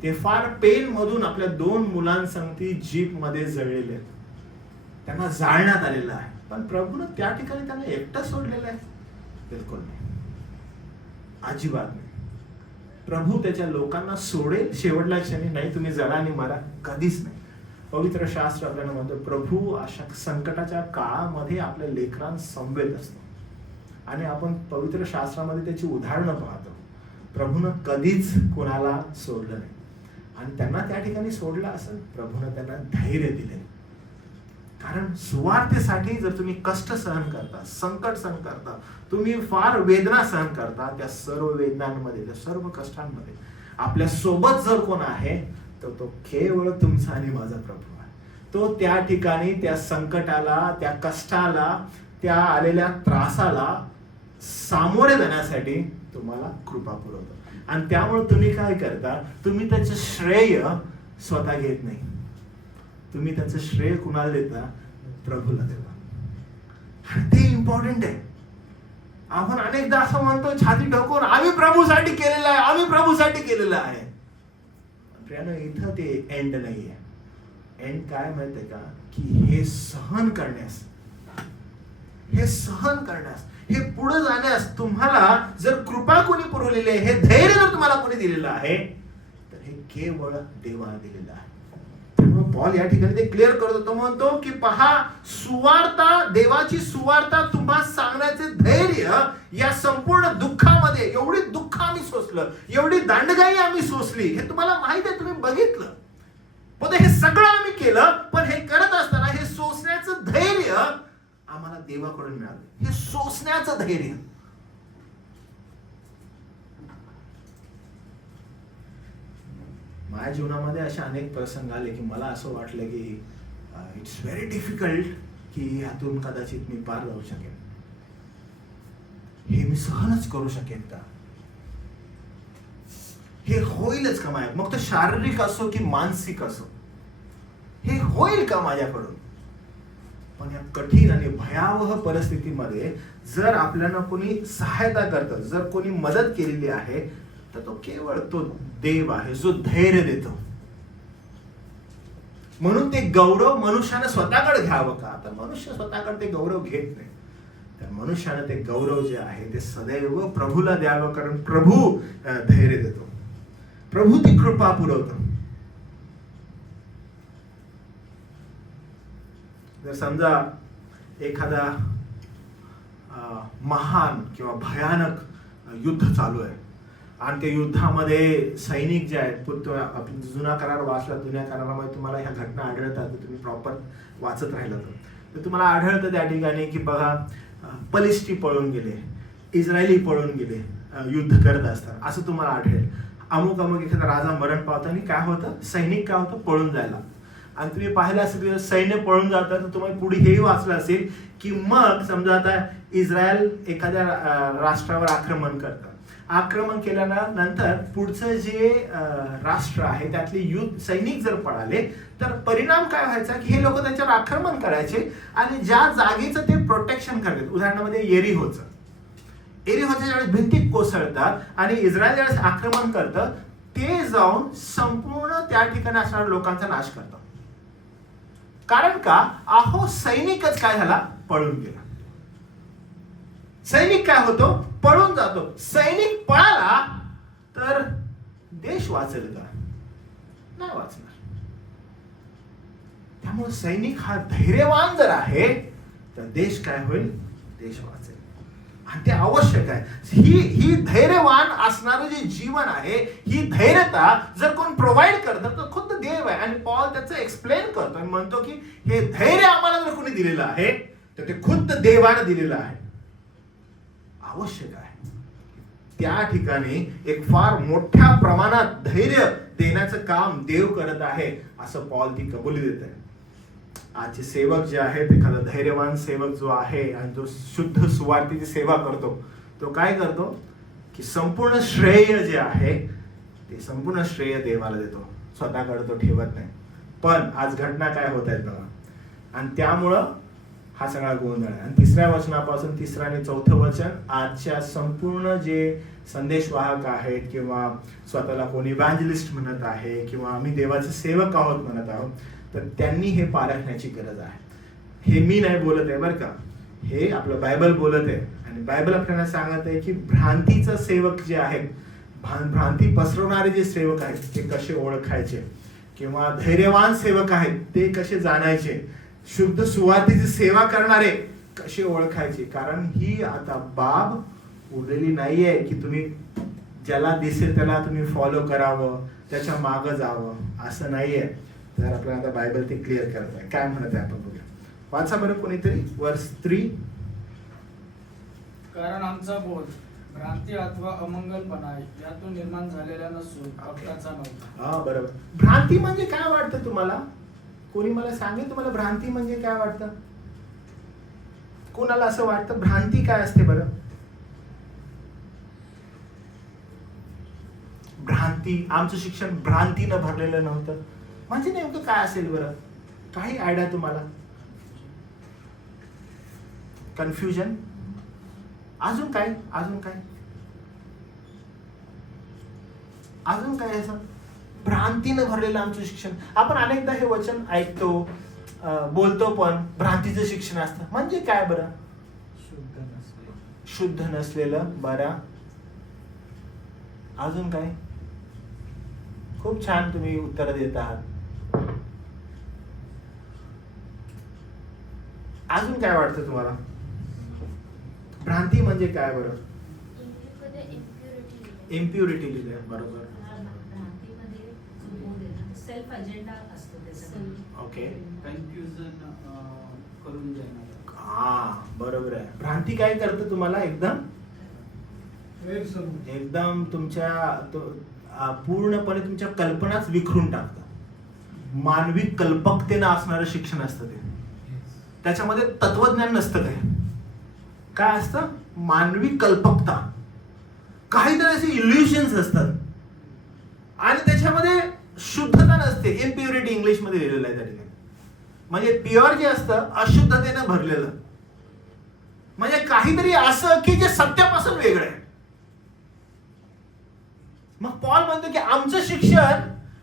ते फार पेन मधून आपल्या 2 मुलांसंगती जीप मध्ये जळलेले आहेत. त्यांना जाळण्यात आलेलं आहे, पण प्रभूनं त्या ठिकाणी त्यांना एकटं सोडलेलं आहे? बिलकुल नाही, अजिबात नाही. प्रभू त्याच्या लोकांना सोडेल शेवटल्या क्षणी? नाही, तुम्ही जळा आणि मरा, कधीच नाही. पवित्र शास्त्र आपल्याला म्हणतो प्रभू अशा संकटाच्या काळामध्ये आपल्या लेकरांसमवेत असतो. आणि आपण पवित्र शास्त्रामध्ये त्याची उदाहरणं पाहतो. प्रभूनं कधीच कोणाला सोडलं नाही, आणि त्यांना त्या ठिकाणी सोडलं असं प्रभूनं त्यांना धैर्य दिले. कारण सुवार्तेसाठी जर तुम्ही कष्ट सहन करता, संकट सहन करता, तुम्ही फार वेदना सहन करता, त्या सर्व वेदनांमध्ये, त्या सर्व कष्टांमध्ये आपल्या सोबत जर कोण आहे तर तो केवळ तुमचा आणि माझा प्रभू आहे. तो त्या ठिकाणी त्या संकटाला, त्या कष्टाला, त्या आलेल्या त्रासाला सामोरे जाण्यासाठी तुम्हाला कृपा पुरवतो. आणि त्यामुळे तुम्ही काय करता, तुम्ही त्याचं श्रेय स्वतः घेत नाही, तुम्ही त्याचं श्रेय कुणाला देता, प्रभूला देता. ते इम्पॉर्टंट आहे. आपण अनेकदा असं म्हणतो छाती ठोकून, आम्ही प्रभूसाठी केलेलं आहे, आम्ही प्रभूसाठी केलेलं आहे. प्रियानो, इथं ते एंड नाहीये. एंड काय माहितीये का, की हे सहन करण्यास, हे पुढे जाण्यास तुम्हाला जर कृपा कोणी पुरवलेली आहे, हे धैर्य जर तुम्हाला कोणी दिलेलं आहे, तर हे केवळ देवाने दिलेलं आहे. त्यामुळे पॉल या ठिकाणी ते क्लिअर करतो. तो म्हणतो की पहा, सुवार्ता, देवाची सुवार्ता तुम्हाला सांगण्याचे धैर्य या संपूर्ण दुःखामध्ये, एवढी दुःख आम्ही सोसलं, एवढी दांडगाई आम्ही सोसली, हे तुम्हाला माहित आहे, तुम्ही बघितलं. पण हे सगळं आम्ही केलं, पण हे करत असताना हे सोसण्याचं धैर्य आम्हाला देवाकडून मिळालं. हे सोसण्याचं धैर्य. माझ्या जीवनामध्ये असे अनेक प्रसंग आले की मला असं वाटलं की इट्स व्हेरी डिफिकल्ट, की यातून कदाचित मी पार जाऊ शकेन, हे मी सहनच करू शकेन का, हे होईलच का माझ्या, मग तो शारीरिक असो की मानसिक असो, हे होईल का माझ्याकडून. पण या कठीण आणि भयावह परिस्थितीमध्ये जर आपल्याला कोणी सहायता करतं, जर कोणी मदत केलेली आहे, तर तो केवळ तो देव आहे जो धैर्य देतो. म्हणून ते गौरव मनुष्याने स्वतःकडे घ्यावं का, तर मनुष्य स्वतःकडे ते गौरव घेत नाही, तर मनुष्याने ते गौरव जे आहे ते सदैव प्रभूला द्यावं, कारण प्रभू धैर्य देतो, प्रभू ती कृपा पुरवतो. जर समजा एखादा महान किंवा भयानक युद्ध चालू आहे आणि त्या युद्धामध्ये सैनिक जे आहेत, आपण जुना करार वाचला, जुन्या करारामध्ये तुम्हाला ह्या घटना आढळतात, तुम्ही प्रॉपर वाचत राहिला तर तुम्हाला आढळतं त्या ठिकाणी की बघा, पलिष्टी पळून गेले, इस्रायली पळून गेले युद्ध करत असतात, असं तुम्हाला आढळेल. अमुक एखादा राजा मरण पावता आणि काय होतं, सैनिक काय होतं, पळून जायला. आणि तुम्ही पाहिलं असेल सैन्य पळून जातात, तर तुम्हाला पुढे हेही वाचलं असेल की मग समजा आता इस्रायल एखाद्या राष्ट्रावर आक्रमण करतं, आक्रमण केल्यानंतर पुढचं जे राष्ट्र आहे त्यातले युद्ध सैनिक जर पळाले, तर परिणाम काय व्हायचा की हे लोक त्यांच्यावर आक्रमण करायचे आणि ज्या जागेचं ते प्रोटेक्शन करतात, उदाहरणामध्ये एरिहोचं ज्यावेळेस भिंती कोसळतात आणि इस्रायल ज्यावेळेस आक्रमण करतं, ते जाऊन संपूर्ण त्या ठिकाणी असणाऱ्या लोकांचा नाश करतं. कारण का, अहो सैनिकच काय झाला, पळून गेला. सैनिक काय होतो, पळून जातो. सैनिक पळाला तर देश वाचेल का, नाही वाचणार. त्यामुळे सैनिक हा धैर्यवान जर आहे तर देश काय होईल, देश वाचेल. आणि ते आवश्यक आहे. ही धैर्यवान असणारं जे जीवन आहे, ही धैर्यता जर कोण प्रोव्हाइड करतं तर खुद्द देव आहे. आणि पॉल त्याचं एक्सप्लेन करतो आणि म्हणतो की हे धैर्य आम्हाला जर कोणी दिलेलं आहे तर ते खुद्द देवाने दिलेलं आहे. आवश्यक आहे. त्या ठिकाणी एक फार मोठ्या प्रमाणात धैर्य देण्याचं काम देव करत आहे, असं पॉल ती कबुली देत आहे. आजचे सेवक जे आहेत, एखादा धैर्यवान सेवक जो आहे आणि जो शुद्ध सुवार्तेची सेवा करतो, तो काय करतो की संपूर्ण श्रेय जे आहे ते संपूर्ण श्रेय देवाला देतो, स्वतःकडे तो ठेवत नाही. पण आज घटना काय होत आहेत बघा, आणि त्यामुळं हा सगळा गोंधळ आहे. आणि 3ऱ्या वचनापासून 3रं आणि 4थं वचन आजच्या संपूर्ण जे संदेशवाहक आहेत किंवा स्वतःला कोणी इव्हँजलिस्ट म्हणत आहे किंवा आम्ही देवाचे सेवक आहोत म्हणत आहोत, तर त्यांनी हे पारखण्याची गरज आहे. हे मी नाही बोलत आहे बरं का, हे आपलं बायबल बोलत आहे. आणि बायबल आपल्याला सांगत आहे की भ्रांतीचं सेवक जे आहेत, भ्रांती पसरवणारे जे सेवक आहेत ते कसे ओळखायचे, किंवा धैर्यवान सेवक आहेत ते कसे जाणायचे, शुद्ध सुवार्तेची सेवा करणारे कसे ओळखायचे. कारण ही आता बाब उरलेली नाहीये की तुम्ही ज्याला दिसेल त्याला तुम्ही फॉलो करावं, त्याच्या मागं जावं, असं नाहीये. तर आपल्याला आता बायबल ते क्लिअर करत आहे. काय म्हणत आहे आपण बघूया. वाचा बरं कोणीतरी वर्स 3. कारण आमचा बोध भ्रांती अथवा अमंगलपणा यातून निर्माण झालेला नसून फक्ताचा नव्हता. हा बरोबर. भ्रांती म्हणजे काय वाटतं तुम्हाला, कोणी मला सांगेल तुम्हाला भ्रांती म्हणजे काय वाटतं? कोणाला असं वाटतं भ्रांती काय असते बरं? भ्रांती, आमचं शिक्षण भ्रांतीनं भरलेलं नव्हतं म्हणजे नेमकं काय असेल बरं? काही आयडिया तुम्हाला? कन्फ्युजन? अजून काय? अजून काय? अजून काय असं? भ्रांतीनं भरलेलं आमचं शिक्षण. आपण अनेकदा हे वचन ऐकतो, बोलतो, पण भ्रांतीचं शिक्षण असतं म्हणजे काय बरं? शुद्ध नसलेलं. बरं, अजून काय? खूप छान तुम्ही उत्तर देत आहात. अजून काय वाटतं तुम्हाला? भ्रांती म्हणजे काय बरं? इम्प्युरिटी लिहिलंय. बरोबर. सेल्फ अजेंडा असतो त्याचा. ओके. कन्फ्युजन करून देणार. हा, बरोबर आहे. भ्रांती काय करतं तुम्हाला? एकदम तुमच्या पूर्णपणे तुमच्या कल्पनाच विखरून टाकतं. मानवी कल्पकतेनं असणारं शिक्षण असतं ते. त्याच्यामध्ये तत्वज्ञान नसतं. काय असतं? मानवी कल्पकता, काहीतरी असे इल्युशन्स असतात आणि त्याच्यामध्ये शुद्धता नसते. इम्प्युरिटी इंग्लिश मध्ये लिहिलेलं आहे त्या ठिकाणी. म्हणजे प्युअर जे असतं अशुद्धतेनं भरलेलं, म्हणजे काहीतरी असं की जे सत्यापासून वेगळं आहे. मग पॉल म्हणतो की आमचं शिक्षण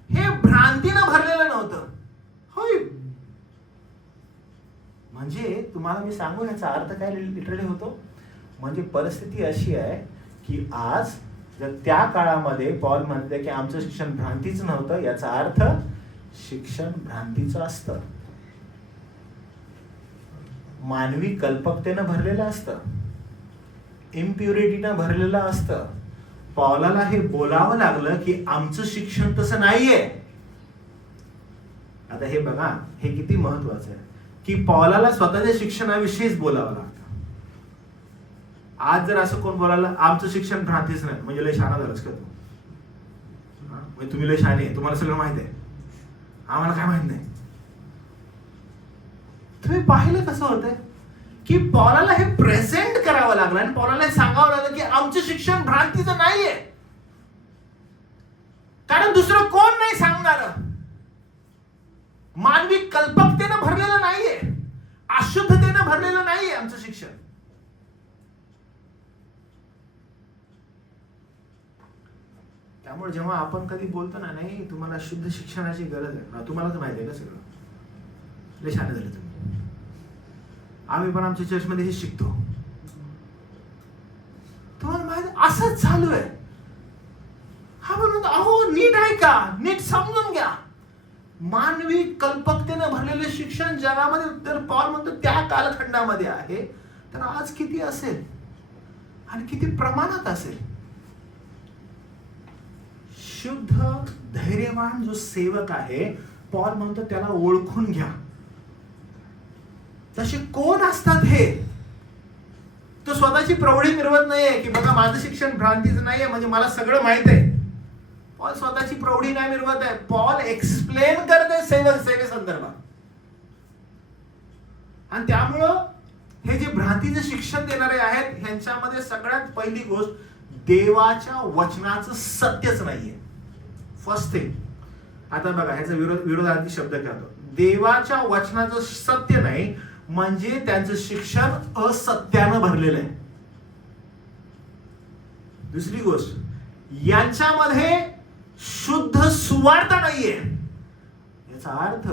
हे भ्रांतीनं भरलेलं नव्हतं. होय, म्हणजे तुम्हाला मी सांगू याचा अर्थ काय लिटरली होतो? म्हणजे परिस्थिती अशी आहे की आज जर त्या काळामध्ये पॉल म्हणते की आमचं शिक्षण भ्रांतीचं नव्हतं, याचा अर्थ शिक्षण भ्रांतीचं असतं, मानवी कल्पकतेनं भरलेलं असतं, इम्प्युरिटीनं भरलेलं असतं. पॉलाला हे बोलावं लागलं की आमचं शिक्षण तसं नाहीये. आता हे बघा, हे किती महत्वाचं आहे की पॉलाला स्वतःच्या शिक्षणाविषयीच बोलावं लागतं. आज जर असं कोण बोलायला आमचं शिक्षण भ्रांतीच नाही, म्हणजे लय शहाणा झालंस का तू? म्हणजे तुम्ही लय शहाणे आहे, तुम्हाला सगळं माहित आहे, आम्हाला काय माहित नाही. तुम्ही पाहिलं कसं होतंय की पॉलाला हे प्रेझेंट करावं लागलं आणि पॉलाला हे सांगावं लागलं की आमचं शिक्षण भ्रांतीचं नाहीये, कारण दुसरं कोण नाही सांगणार. मानवी कल्पकतेनं भरलेलं नाहीये, अशुद्धतेनं भरलेलं नाहीये आमचं शिक्षण. त्यामुळे जेव्हा आपण कधी बोलतो ना, नाही तुम्हाला शुद्ध शिक्षणाची गरज आहे, तुम्हालाच माहिती आहे का सगळं, लय शहाणे झाले तुम्ही, आम्ही पण आमच्या चर्चमध्ये हे शिकतो, तुम्हाला माहिती असंच चालू आहे. हा म्हणून अहो नीट ऐका, नीट समजून घ्या. मानवी कल्पकतेनं भरलेले शिक्षण जगामध्ये तर पॉल म्हणतो त्या कालखंडामध्ये आहे, तर आज किती असेल आणि किती प्रमाणात असेल. शुद्ध धैर्यवान जो सेवक आहे, पॉल म्हणतो त्याला ओळखून घ्या. तसे कोण असतात हे? तो स्वतःची प्रौढी मिरवत नाहीये की बघा माझं शिक्षण भ्रांतीचं नाहीये म्हणजे मला सगळं माहित आहे. पॉल स्वतःची प्रौढी नाही मिरवत आहे. पॉल एक्सप्लेन करत आहे सेवेसंदर्भात. आणि त्यामुळं हे जे भ्रांतीचं शिक्षण देणारे आहेत, ह्यांच्यामध्ये सगळ्यात पहिली गोष्ट देवाच्या वचनाचं सत्यच नाहीये. First thing. आता बघा ह्याचा विरोधार्थी शब्द करतो. देवाच्या वचनाचं सत्य नाही म्हणजे त्यांचं शिक्षण असत्यानं भरलेलं आहे. दुसरी गोष्ट, यांच्यामध्ये शुद्ध सुवार्ता नाहीये. याचा अर्थ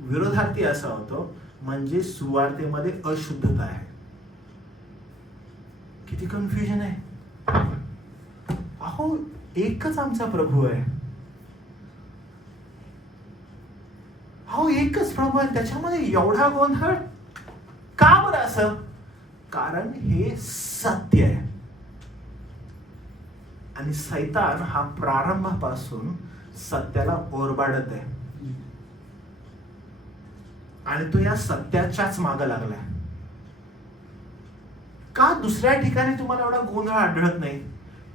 विरोधार्थी असा होतो म्हणजे सुवार्तेमध्ये अशुद्धता आहे. किती कन्फ्युजन आहे. अहो एकच आमचा प्रभू आहे, अहो एकच प्रभू आहे, त्याच्यामध्ये एवढा गोंधळ का बरं असं? कारण हे सत्य आहे आणि सैतान हा प्रारंभापासून सत्याला ओरबाडत आहे आणि तो या सत्याच्याच मागे लागलाय. का दुसऱ्या ठिकाणी तुम्हाला एवढा गोंधळ आढळत नाही?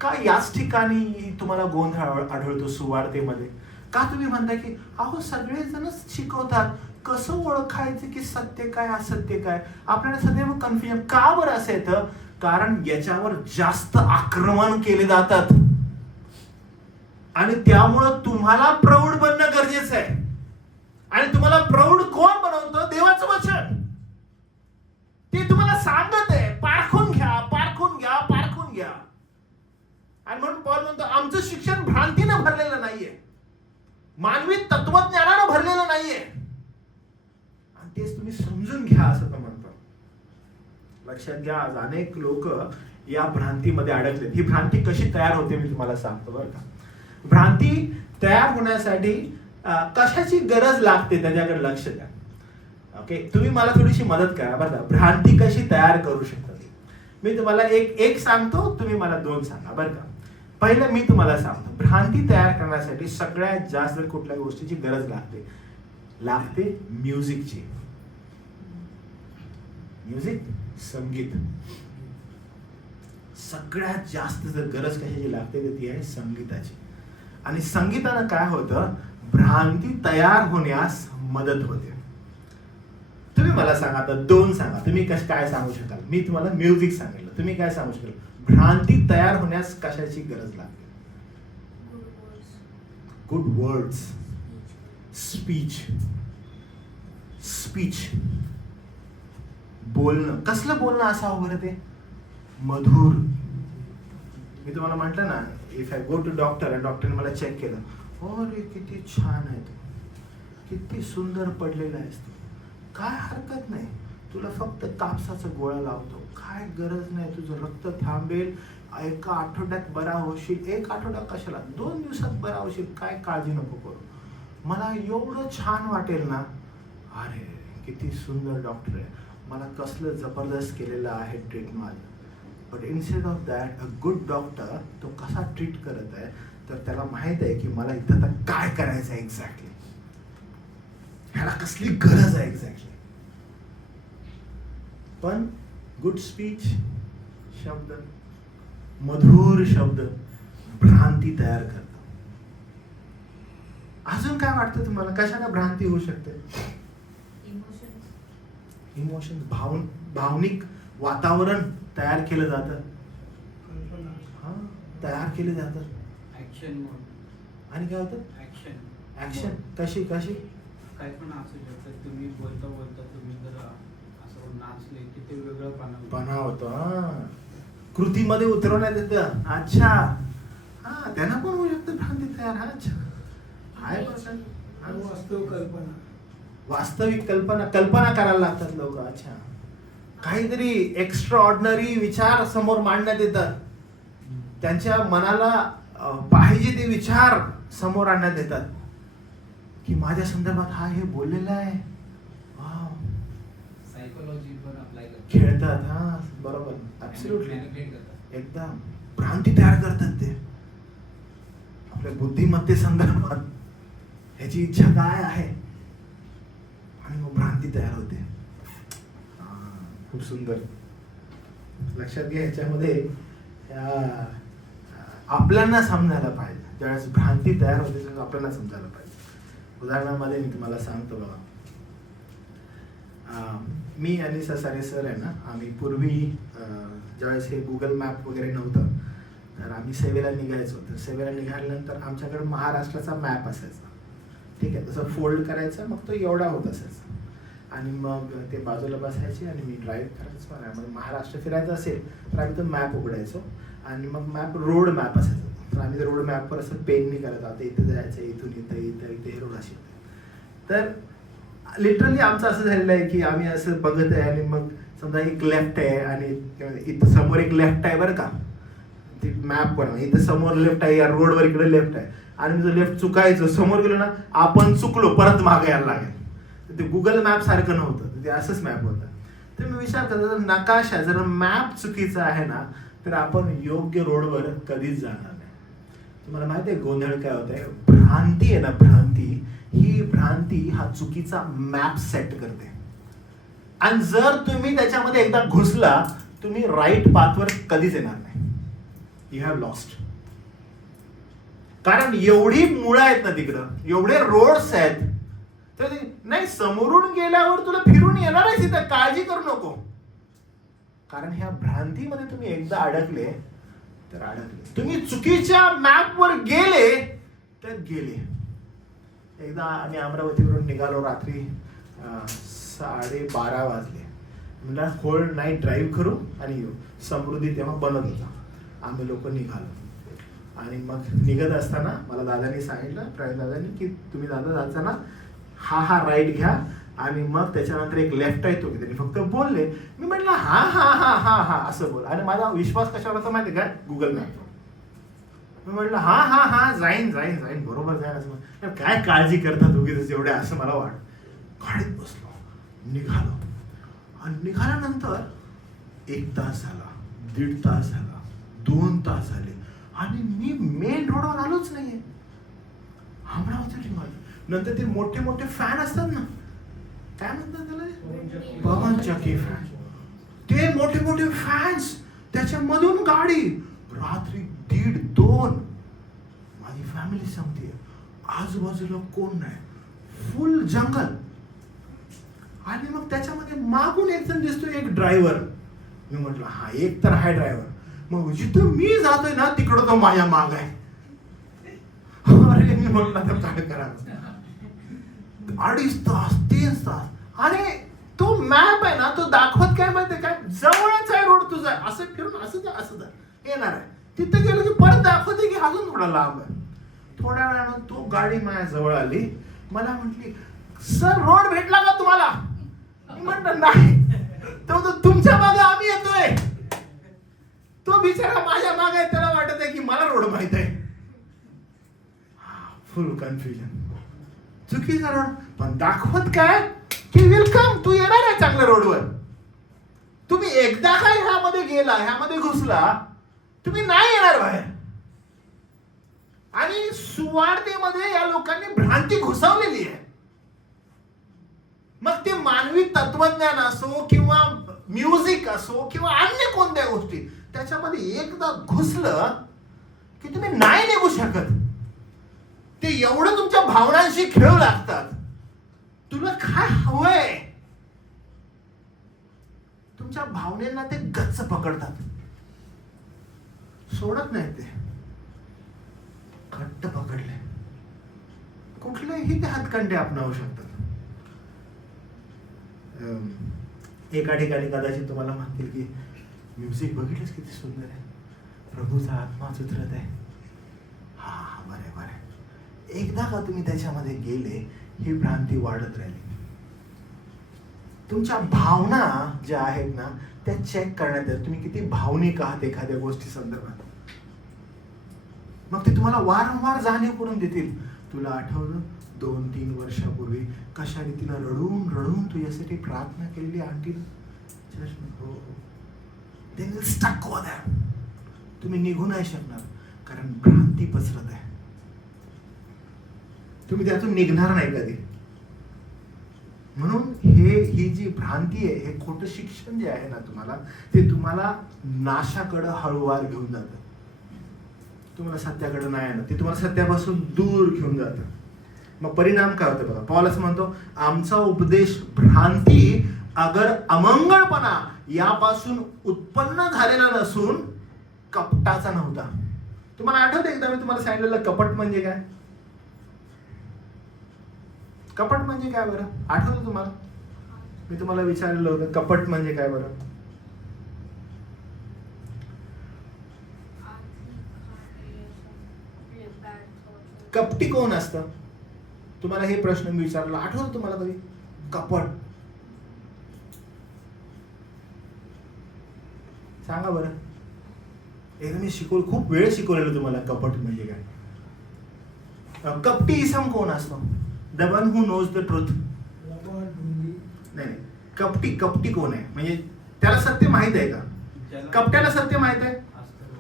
का याच ठिकाणी तुम्हाला गोंधळ आढळतो सुवार्तेमध्ये? का तुम्ही म्हणता की अहो सगळेजणच शिकवतात, कसं ओळखायचं की सत्य काय असत्य काय? आपल्याला सदैव कन्फ्युजन का बरं असं येतं? कारण याच्यावर जास्त आक्रमण केले जातात आणि त्यामुळं तुम्हाला प्रौढ बनणं गरजेचं आहे. आणि तुम्हाला प्रौढ कोण बनवतं? देवाचं वचन. ते तुम्हाला सांगत आहे, पारखून घ्या, पारखून घ्या, पारखून घ्या. आणि म्हणून पॉल म्हणतो आमचं शिक्षण भ्रांतीनं भरलेलं नाहीये, मानवी तत्वज्ञानानं भरलेलं नाहीये, आणि तेच तुम्ही समजून घ्या असं तो म्हणतो. लक्षात घ्या, आज अनेक लोक या भ्रांतीमध्ये अडकलेत. ही भ्रांती कशी तयार होते मी तुम्हाला सांगतो बरं का. भ्रांती तयार होण्यासाठी कशाची गरज लागते त्याच्याकडे लक्ष द्या. ओके, तुम्ही मला थोडीशी मदत करा बरं का. भ्रांती कशी तयार करू शकता मी तुम्हाला एक सांगतो, तुम्ही मला 2 सांगा बरं का. पहिलं मी तुम्हाला सांगतो, भ्रांती तयार करण्यासाठी सगळ्यात जास्त कुठल्या गोष्टीची गरज लागते म्युझिकची. म्युझिक, संगीत. सगळ्यात जास्त जर गरज कशाची लागते तर ती आहे संगीताची. आणि संगीतानं काय होतं, भ्रांती तयार होण्यास मदत होते. तुम्ही मला सांगा आता 2 सांगा, तुम्ही काय सांगू शकाल? मी तुम्हाला म्युझिक सांगितलं, तुम्ही काय सांगू शकाल? भ्रांती तयार होण्यास कशाची गरज लागते? Good words, speech. बोलणं. कसलं बोलणं असावं बरं ते? मधुर. मी तुम्हाला म्हटलं ना, if I go to doctor आणि डॉक्टरने मला चेक केलं, अरे किती छान आहे तू, किती सुंदर पडलेला आहेस तू, काय हरकत नाही, तुला फक्त कापसाचा गोळा लावतो, काय गरज नाही, तुझं रक्त थांबेल, 1 आठवड्यात बरा होशील. 1 आठवडा कशाला, 2 दिवसात बरा होशील, काय काळजी नको करू, मला एवढं छान वाटेल ना. अरे किती सुंदर डॉक्टर आहे, मला कसलं जबरदस्त केलेलं आहे treatment. But instead of that a good doctor तो कसा ट्रीट करत आहे, तर त्याला माहित आहे की मला इथं तर काय करायचं आहे एक्झॅक्टली, ह्याला कसली गरज आहे एक्झॅक्टली. पण गुड स्पीच, शब्द, मधुर शब्द भ्रांती तयार करतात. अजून काय वाटतं तुम्हाला, कशाला भ्रांती होऊ शकते? इमोशन, भावनिक वातावरण तयार केलं जातं. तयार केले जातात. ऍक्शन. आणि काय होतं? ऍक्शन. कशी काय पण असू शकतं. तुम्ही बोलता तुम्ही जर असं नाचले की ते वेगळं पणा होतं. कृतीमध्ये उतरवण्यात येतं. अच्छा, हा त्यांना पण होऊ शकतं भ्रांती तयार. अच्छा, आहे वास्तविक कल्पना करायला लागतात लोक. अच्छा, काहीतरी एक्स्ट्रा ऑर्डिनरी विचार समोर मांडण्यात येतात, त्यांच्या मनाला पाहिजे ते विचार समोर आणण्यात येतात की माझ्या संदर्भात हा हे बोललेला आहे. सायकोलॉजी पण अप्लाय खेळतात. हा बरोबर, ऍब्सोल्युटली. एकदम भ्रांती तयार करतात ते आपल्या बुद्धिमत्ते संदर्भात. ह्याची इच्छा काय आहे आणि मग भ्रांती तयार होते. खूप सुंदर. लक्षात घ्या, ह्याच्यामध्ये आपल्याला समजायला पाहिजे. ज्यावेळेस भ्रांती तयार होते त्यावेळेस आपल्याला समजायला पाहिजे. उदाहरणामध्ये मी तुम्हाला सांगतो बघा. मी आणि ससारे सर आहे ना, आम्ही पूर्वी ज्यावेळेस हे गुगल मॅप वगैरे नव्हतं तर आम्ही सेवेला निघायचो. तर सेवेला निघाल्यानंतर आमच्याकडे महाराष्ट्राचा मॅप असायचा. ठीक आहे, तसं फोल्ड करायचं, मग तो एवढा होत असायचा आणि मग ते बाजूला बसायचे आणि मी ड्राईव्ह करायचो. आणि मग महाराष्ट्र फिरायचं असेल तर आम्ही तो मॅप उघडायचो आणि मग मॅप रोड मॅप असायचा. तर आम्ही ते रोड मॅपवर असं पेननी करत आहोत, इथं जायचं, इथून इथं हे रोड असे. तर लिटरली आमचं असं झालेलं आहे की आम्ही असं बघत आहे आणि मग समजा एक लेफ्ट आहे आणि इथं समोर एक लेफ्ट आहे बरं का, ती मॅप पण इथं समोर लेफ्ट आहे, या रोडवर इकडे लेफ्ट आहे आणि जर लेफ्ट चुकायचं, समोर गेलो ना आपण चुकलो, परत मागे यायला लागेल. ते गुगल मॅप सारखं नव्हतं, ते असंच मॅप होतं. तर मी विचार करतो, जर नकाशा, जर मॅप चुकीचा आहे ना तर आपण योग्य रोडवर कधीच जाणार नाही. तुम्हाला माहिती आहे गोंधळ काय होत आहे? भ्रांती आहे ना, भ्रांती हा चुकीचा मॅप सेट करते. आणि जर तुम्ही त्याच्यामध्ये एकदा घुसला, तुम्ही राईट पाथवर कधीच येणार नाही. You have lost. कारण एवढी मुळं आहेत ना तिकडं, एवढे रोड्स आहेत, तर नाही समोरून गेल्यावर तुला फिरून येणार आहे तिथं, काळजी करू नको. कारण ह्या भ्रांतीमध्ये तुम्ही एकदा अडकले तर अडकले. तुम्ही चुकीच्या मॅपवर गेले तर गेले. एकदा आम्ही अमरावतीवरून निघालो, रात्री 12:30 वाजले. म्हणलं होल नाईट ड्राईव्ह करू आणि येऊ. समृद्धी तेव्हा बनत होता. आम्ही लोक निघालो आणि मग निघत असताना मला दादानी सांगितलं, प्रवीण दादानी, की तुम्ही दादा जाताना हा राईट घ्या आणि मग त्याच्यानंतर एक लेफ्ट आहे तो. त्यांनी फक्त बोलले. मी म्हटलं हा हा हा हा हा असं बोल. आणि माझा विश्वास कशावर होता माहिती काय? Google map. मी म्हटलं हा हा हा जाईन जाईन जाईन बरोबर जाईन असं. काय काळजी करतात उगीच एवढ्या असं मला वाट. गाडीत बसलो, निघालो आणि निघाल्यानंतर 1 तास झाला, 1.5 तास झाला, 2 तास झाले आणि मी मेन रोडवर आलोच नाहीये. अमरावती निघालो. नंतर ते मोठे मोठे फॅन असतात ना, काय म्हणतात त्याला, पवनचक्की फॅन, ते मोठे मोठे फॅन्स, त्याच्यामधून गाडी. रात्री 1:30-2 माझी फॅमिली सांगते, आजूबाजूला कोण नाही, फुल जंगल. आणि मग त्याच्यामध्ये मागून एक जण दिसतोय, एक ड्रायव्हर. मी म्हटलं हा एक तर आहे ड्रायव्हर. मग जिथं मी जातोय ना तिकडं तो माझ्या माग आहे. अरे मी म्हटलं तर काय करायचं. 2.5 तास 3 तास. आणि तो मॅप आहे ना, तो दाखवत काय माहितीये काय, जवळच आहे रोड तुझा, असं फिरून असं जा असं जा येणार आहे. तिथे गेलो की परत दाखवते की अजून थोडा लांब आहे. थोड्या वेळानं तो गाडी माझ्या जवळ आली. मला म्हटली, सर रोड भेटला का तुम्हाला? मी म्हटलं नाही. तो तुमच्या मागे आम्ही येतोय. तो बिचारा माझ्या मागे आहे, त्याला वाटत आहे की मला रोड माहित आहे. फुल कन्फ्युजन. चुकीचा रोड, पण दाखवत काय की वेलकम, तू येणार आहे चांगल्या रोडवर. तुम्ही एकदा काय ह्यामध्ये गेला, ह्यामध्ये घुसला, तुम्ही नाही येणार बाहेर. आणि सुवार्तेमध्ये या लोकांनी भ्रांती घुसवलेली आहे. मग ते मानवी तत्वज्ञान असो किंवा म्युझिक असो किंवा अन्य कोणत्या गोष्टी, त्याच्यामध्ये एकदा घुसलं की तुम्ही नाही निघू शकत. ते एवढं तुमच्या भावनांशी खेळू लागतात. तुला काय हवंय, तुमच्या भावनेला ते गच्च पकडतात, सोडत नाही. ते घट्ट पकडले, कुठलेही ते हातखंडे अपनावू शकतात. एका ठिकाणी कदाचित तुम्हाला म्हणतील की म्युझिक बघितलंच किती सुंदर आहे, प्रभूचा आत्माच उतरत आहे. हा बरे बरे. एकदा का तुम्ही त्याच्यामध्ये गेले, ही भ्रांती वाढत राहिली. तुमच्या भावना ज्या आहेत ना, त्या चेक करण्यात येतात. तुम्ही किती भावनिक आहात एखाद्या गोष्टी संदर्भात. मग ते तुम्हाला वारंवार जाणीव करून देतील. तुला आठवलं 2-3 वर्षापूर्वी कशा रीतीनं रडून रडून तू यासाठी प्रार्थना केलेली आंटी. हो, they will stuck over there. तुम्ही निघू नाही शकणार, कारण भ्रांती पसरत आहे. तुम्ही त्यातून निघणार नाही कधी. म्हणून ही जी भ्रांती आहे, हे खोटं शिक्षण जे आहे ना तुम्हाला, ते तुम्हाला नाशाकडे हळूवार घेऊन जातं. तुम्हाला सत्याकडे नाही येणार, ते तुम्हाला सत्यापासून दूर घेऊन जातं. मग परिणाम काय होतं बघा. पॉल असं म्हणतो, आमचा उपदेश भ्रांती अगर अमंगळपणा यापासून उत्पन्न झालेला नसून कपटाचा नव्हता. तुम्हाला आठवतं एकदा मी तुम्हाला सांगितलेलं कपट म्हणजे काय? कपट म्हणजे काय बरं आठवतं तुम्हाला? मी तुम्हाला विचारलेलं होतं कपट म्हणजे काय बरं? कपटी कोण असतं? तुम्हाला हे प्रश्न मी विचारला, आठवतं तुम्हाला कधी? कपट सांगा बरं. एकदा मी खूप वेळ शिकवलेलं तुम्हाला कपट म्हणजे काय. कपटी इसम कोण असतो? The one who knows the truth. नाही, कपटी कोण आहे? म्हणजे त्याला सत्य माहित आहे का? कपट्याला सत्य माहित आहे.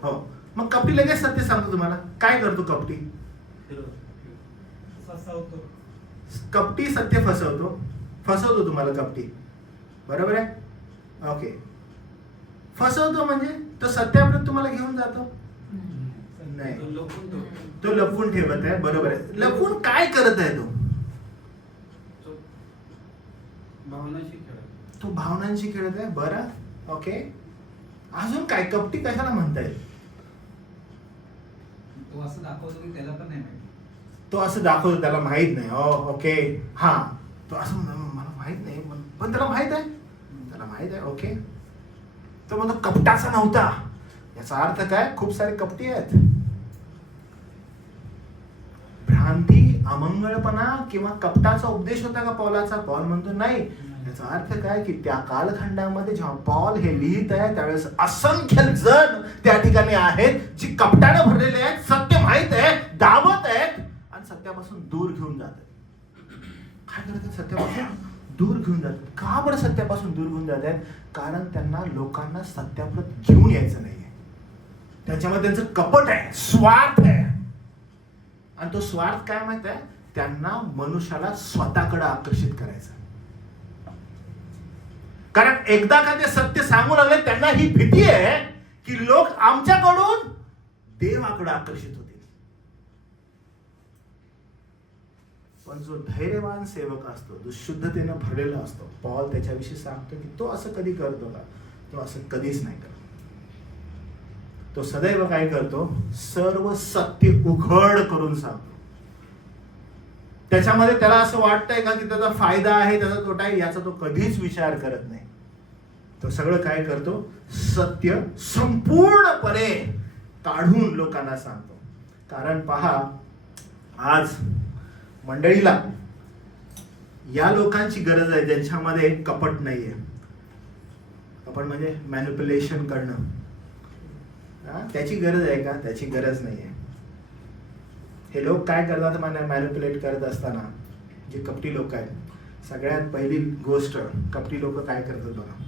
हो, मग कपटी लगेच सत्य सांगतो तुम्हाला. काय करतो कपटी? कपटी सत्य फसवतो तुम्हाला कपटी, बरोबर आहे? ओके. फसवतो म्हणजे तो सत्याप्रत तुम्हाला घेऊन जातो? नाही. तो लपून ठेवतो. तो लपवून ठेवत आहे, बरोबर आहे. लपवून काय करत आहे तो? तो भावनाशी खेळत. तो भावनांशी खेळत आहे. बरं, ओके. अजून काय कपटी कशाला म्हणता येईल? तो असं दाखवतो की त्याला पण नाही माहिती. तो असं दाखवतो त्याला माहित नाही. ओके, हा. तो असं मला माहित नाही, पण त्याला माहित आहे. त्याला माहित आहे, ओके. तो म्हणतो कपटाचा नव्हता. याचा अर्थ काय? खूप सारे कपटी आहेत. भ्रांती, अमंगळपणा किंवा कपटाचा उपदेश होता का पौलाचा? पौल म्हणतो नाही. याचा अर्थ काय की त्या कालखंडामध्ये जेव्हा पौल हे लिहित आहे त्यावेळेस असंख्य जण त्या ठिकाणी आहेत जी कपटाने भरलेले आहेत, सत्य माहित आहे, दावत आहेत आणि सत्यापासून दूर घेऊन जातात. काय करतात? सत्यापासून दूर घेऊन जातात. का बरं सत्यापासून दूर घेऊन जातात? कारण त्यांना लोकांना सत्याप्रत घेऊन यायचं नाहीये. त्याच्यामध्ये त्यांचं कपट आहे, स्वार्थ आहे. आणि तो स्वार्थ काय माहित आहे? त्यांना मनुष्याला स्वतःकडे आकर्षित करायचं. कारण एकदा का ते सत्य सांगू लागले त्यांना ही भीती आहे की लोक आमच्याकडून देवाकडे आकर्षित होतील. पण जो धैर्यवान सेवक असतो, जो शुद्धतेनं भरलेला असतो, पॉल त्याच्याविषयी सांगतो की तो असं कधी करतो का? तो असं कधीच नाही करत. तो सदैव काय करतो? सर्व सत्य उघड करून सांगतो. त्याच्यामध्ये त्याला असं वाटतंय का की त्याचा फायदा आहे, त्याचा तोटा आहे, याचा तो कधीच विचार करत नाही. तो सगळं काय करतो? सत्य संपूर्णपणे काढून लोकांना सांगतो. कारण पहा, आज मंडळीला या लोकांची गरज आहे ज्यांच्यामध्ये कपट नाहीये. कपट म्हणजे मॅनिप्युलेशन करणं. त्याची गरज आहे का? त्याची गरज नाहीये. हे लोक काय करतात? मॅनिप्युलेट करत असताना जे कपटी लोक आहेत, सगळ्यात पहिली गोष्ट कपटी लोक काय करतात बघा,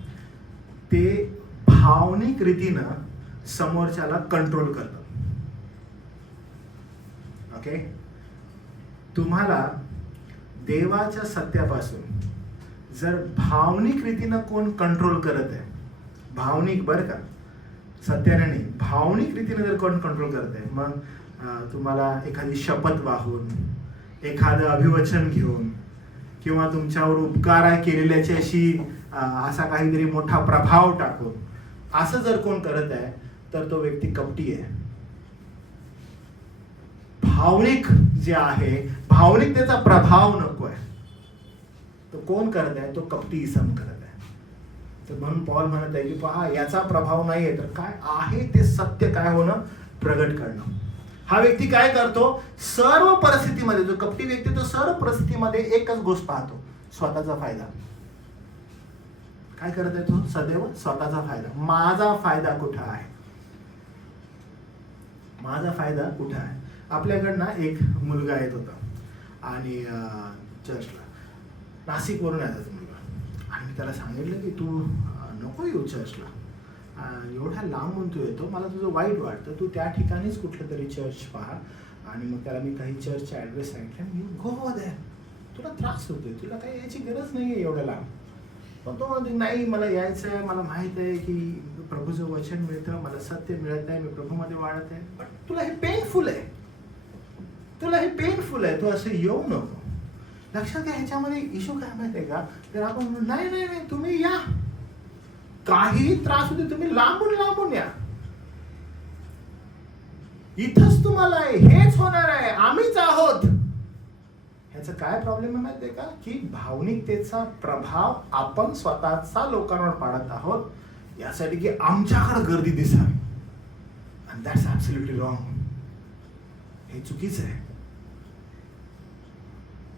ते भावनिक रीतीनं समोरच्याला कंट्रोल करतात. ओके. तुम्हाला देवाच्या सत्यापासून जर भावनिक रीतीनं कोण कंट्रोल करत आहे, भावनिक बरं का, सत्याने नाही, भावनिक रीतीने जर कोण कंट्रोल करत आहे, मग तुम्हाला एखादी शपथ वाहून, एखादं अभिवचन घेऊन किंवा तुमच्यावर उपकार केलेल्याची अशी असा काहीतरी मोठा प्रभाव टाकून असं जर कोण करत आहे तर तो व्यक्ती कपटी आहे. भावनिक जे आहे, भावनिकतेचा प्रभाव नको आहे, तो कोण करत आहे? तो कपटी इसम करत आहे. तर म्हणून पॉल म्हणत आहे की पहा, याचा प्रभाव नाहीये तर काय आहे ते सत्य काय होणं? प्रगट करणं. हा व्यक्ती काय करतो? सर्व परिस्थितीमध्ये, जो कपटी व्यक्ती तो सर्व परिस्थितीमध्ये एकच गोष्ट पाहतो, स्वतःचा फायदा. काय करत आहे तो? सदैव स्वतःचा फायदा. माझा फायदा कुठं आहे? माझा फायदा कुठं आहे? आपल्याकडनं एक मुलगा येत होता आणि चर्चला, नाशिकवरून येतात मुलगा, आणि मी त्याला सांगितलं की तू नको येऊ चर्चला, एवढ्या लांबून तू येतो, मला तुझं वाईट वाटतं, तू त्या ठिकाणीच कुठलं तरी चर्च पहा. आणि मग त्याला मी काही चर्चचे ॲड्रेस सांगितले. यू गो ओव्हर देअर, तुला त्रास होतोय, तुला काही यायची गरज नाही आहे एवढ्या लांब. पण तो म्हणतो नाही, मला यायचं आहे, मला माहीत आहे की प्रभूचं वचन मिळतं, मला सत्य मिळत नाही, मी प्रभूमध्ये वाढत आहे, पण तुला हे पेनफुल आहे, तुला हे पेनफुल आहे, तू असं येऊ नको. लक्षात घ्या, ह्याच्यामध्ये इशू काय माहिती आहे का? तर आपण म्हणू नाही नाही नाही, तुम्ही या, काही त्रास होते, तुम्ही लांबून लांबून या, इथंच तुम्हाला हेच होणार आहे, आम्हीच आहोत. ह्याचं काय प्रॉब्लेम आहे माहिती आहे का? की भावनिकतेचा प्रभाव आपण स्वतःचा लोकांवर पाडत आहोत यासाठी की आमच्याकडे गर्दी दिसावी. And that's absolutely wrong. हे चुकीचं आहे.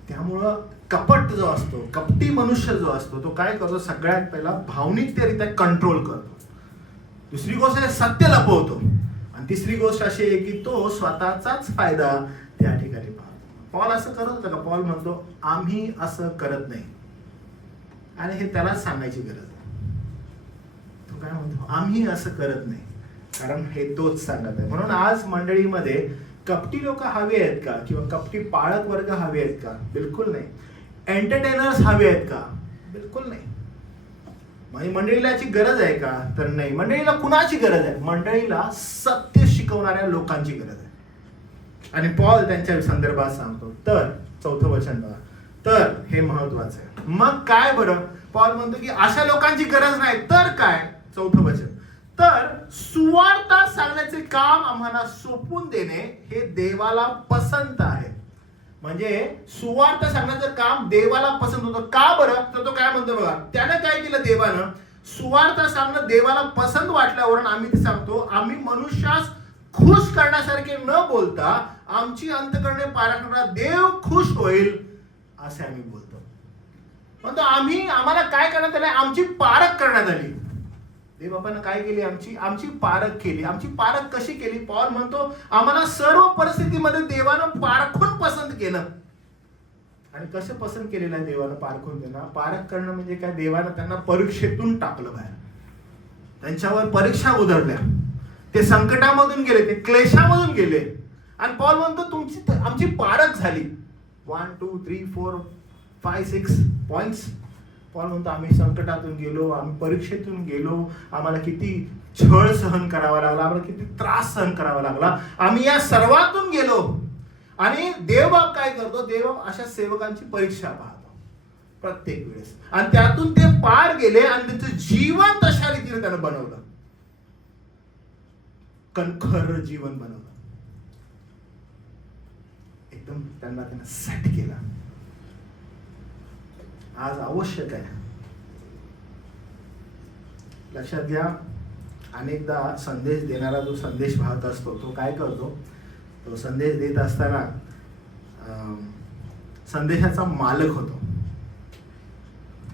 त्यामुळं कपट जो असतो, कपटी मनुष्य जो असतो, तो काय करतो? सगळ्यात पहिला भावनिकतेरित्या कंट्रोल करतो. दुसरी गोष्ट आहे सत्य लपवतो. आणि तिसरी गोष्ट अशी आहे की तो स्वतःचाच फायदा त्या ठिकाणी पाहतो. पॉल असं करत होता का? पॉल म्हणतो आम्ही असं करत नाही, आणि हे त्यालाच सांगायची गरज आहे. तो काय म्हणतो? आम्ही असं करत नाही, कारण हे तोच सांगत आहे. म्हणून आज मंडळीमध्ये कपटी लोक हवे आहेत का? किंवा कपटी पाळक वर्ग हवे आहेत का? बिलकुल नाही. एंटरटेनर्स हवे आहेत का? बिलकुल नाही. म्हणजे मंडळीलाची गरज आहे का? तर नाही. मंडळीला कुणाची गरज आहे? मंडळीला सत्य शिकवणाऱ्या लोकांची गरज आहे. आणि पॉल त्यांच्या संदर्भात सांगतो. तर 4थं वचन बघा, तर हे महत्वाचं आहे. मग काय बरं, पॉल म्हणतो की अशा लोकांची गरज नाही, तर काय? 4थं वचन, तर सुवार्ता सांगण्याचे काम आम्हाला सोपून देणे हे देवाला पसंत आहे. म्हणजे सुवार्ता सांगण्याचं काम देवाला पसंत होतं. का बरं? तर तो काय म्हणतो बघा, त्याने काय केलं देवानं, सुवार्ता सांगणं देवाला पसंत वाटल्यावर आम्ही ते सांगतो, आम्ही मनुष्यास खुश करण्यासारखे न बोलता आमची अंतःकरणे पारखणारा देव खुश होईल असे आम्ही बोलतो. म्हणतो आम्हाला काय करण्यात आलं, आमची पारख करण्यात आली. देवबापानं काय केली, आमची पारख केली. आमची पारख कशी केली? पॉल म्हणतो आम्हाला सर्व परिस्थितीमध्ये देवानं पारखून पसंत केलं. आणि कसं पसंत केलेलं आहे देवानं पारखून देणं? पारख करणं म्हणजे काय, देवानं त्यांना परीक्षेतून टाकलं बाहेर, त्यांच्यावर परीक्षा उधळल्या, ते संकटामधून गेले, ते क्लेशामधून गेले. आणि पॉल म्हणतो आमची पारख झाली. 1 2 3 4 5 6 पॉइंट्स. पॉल म्हणतो आम्ही संकटातून गेलो, आम्ही परीक्षेतून गेलो, आम्हाला किती छळ सहन करावा लागला, आम्हाला किती त्रास सहन करावा लागला, आम्ही या सर्वातून गेलो. आणि देवबाप काय करतो, देवबाप अशा सेवकांची परीक्षा पाहतो प्रत्येक वेळेस, आणि त्यातून ते पार गेले आणि त्यांचं जीवन तशा रीतीने त्यानं बनवलं, कणखर जीवन बनवलं, एकदम त्यांना सेट केला. आज आवश्यक आहे, लक्षात घ्या. अनेकदा संदेश देणारा जो संदेश वाहत असतो तो काय करतो, तो संदेश देत असताना संदेशाचा मालक होतो.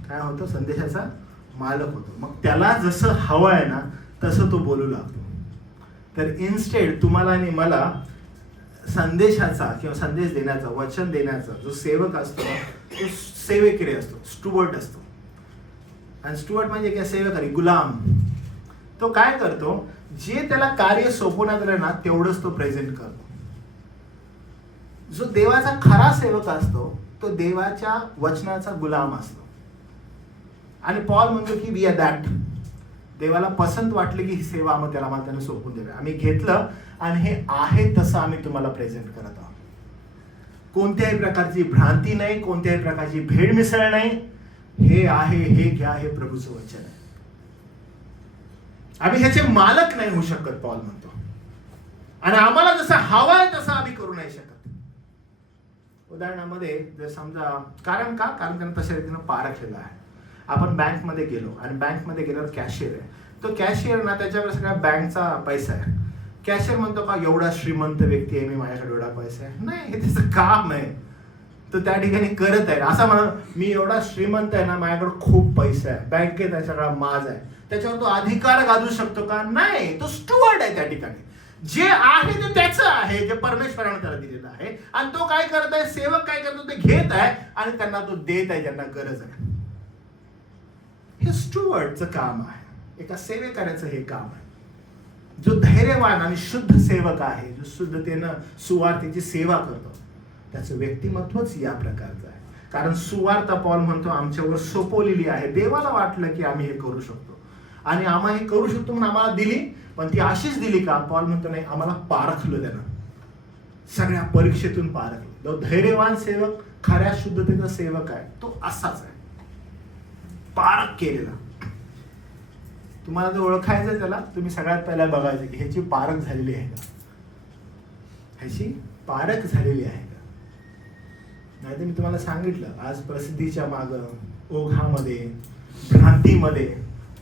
काय होतो? संदेशाचा मालक होतो. मग त्याला जसं हवं आहे ना तसं तो बोलू लागतो. तर इन्स्टेड तुम्हाला आणि मला संदेशाचा किंवा संदेश देण्याचा, वचन देण्याचा जो सेवक असतो तो सेवेकरी असतो, स्टुअर्ट असतो. आणि स्टुअर्ट म्हणजे काय? सेवेकरी, गुलाम. तो काय करतो, जे त्याला कार्य सोपवण्यात आलं ना तेवढंच तो प्रेझेंट करतो. जो देवाचा खरा सेवक असतो तो देवाच्या वचनाचा गुलाम असतो. आणि पॉल म्हणतो की वी आर दॅट. देवाला पसंत वाटली की ही सेवा आम्हाला त्याने सोपवून द्यावी, आम्ही घेतलं आणि हे आहे तसं आम्ही तुम्हाला प्रेझेंट करत आहोत. कोणत्याही प्रकारची भ्रांती नाही, कोणत्याही प्रकारची भेड मिसळ नाही. हे आहे, हे घ्या, हे प्रभूचं वचन आहे. आम्ही ह्याचे मालक नाही होऊ शकत, पॉल म्हणतो. आणि आम्हाला जसं हवं आहे तसं आम्ही करू नाही शकत. उदाहरणामध्ये जर समजा, कारण त्यांना तशा रीतीनं पारखलेलं आहे. आपण बँकमध्ये गेलो आणि बँकमध्ये गेल्यावर कॅशियर आहे. तो कॅशियर ना त्याच्यावर सगळ्या बँकचा पैसा आहे. कॅशियर म्हणतो का एवढा श्रीमंत व्यक्ती आहे मी, माझ्याकडे एवढा पैसा आहे? नाही, हे त्याचं काम आहे, तो त्या ठिकाणी करत आहे. असं म्हणा मी एवढा श्रीमंत आहे ना, माझ्याकडे खूप पैसा आहे, बँकेत आहे, सगळा माज आहे, त्याच्यावर तो अधिकार गाजू शकतो का? नाही, तो स्टुअर्ड आहे त्या ठिकाणी. जे आहे ते त्याचं आहे, जे परमेश्वराने त्याला दिलेलं आहे. आणि तो काय करत आहे, सेवक काय करतो, ते घेत आहे आणि त्यांना तो देत आहे ज्यांना गरज आहे. हे स्टुअर्डचं काम आहे, एका सेवेकऱ्याचं हे काम आहे. जो धैर्यवान आणि शुद्ध सेवक आहे, जो शुद्धतेनं सुवार्तेची सेवा करतो, त्याचं व्यक्तिमत्वच या प्रकारचं आहे. कारण सुवार्ता पॉल म्हणतो आमच्यावर सोपवलेली आहे. देवाला वाटलं की आम्ही हे करू शकतो आणि आम्हाला हे करू शकतो म्हणून आम्हाला दिली, पण ती अशीच दिली का? पॉल म्हणतो नाही, आम्हाला पारखलं त्यानं, सगळ्या परीक्षेतून पारखलं. जो धैर्यवान सेवक, खऱ्या शुद्धतेचा सेवक आहे, तो असाच आहे, पारख केलेला. तुम्हाला जर ओळखायचं त्याला, तुम्ही सगळ्यात पहिला बघायचं की ह्याची पारख झालेली आहे का, ह्याची पारख झालेली आहे का. नाही तर मी तुम्हाला सांगितलं, आज प्रसिद्धीच्या मागं, ओघामध्ये, भ्रांतीमध्ये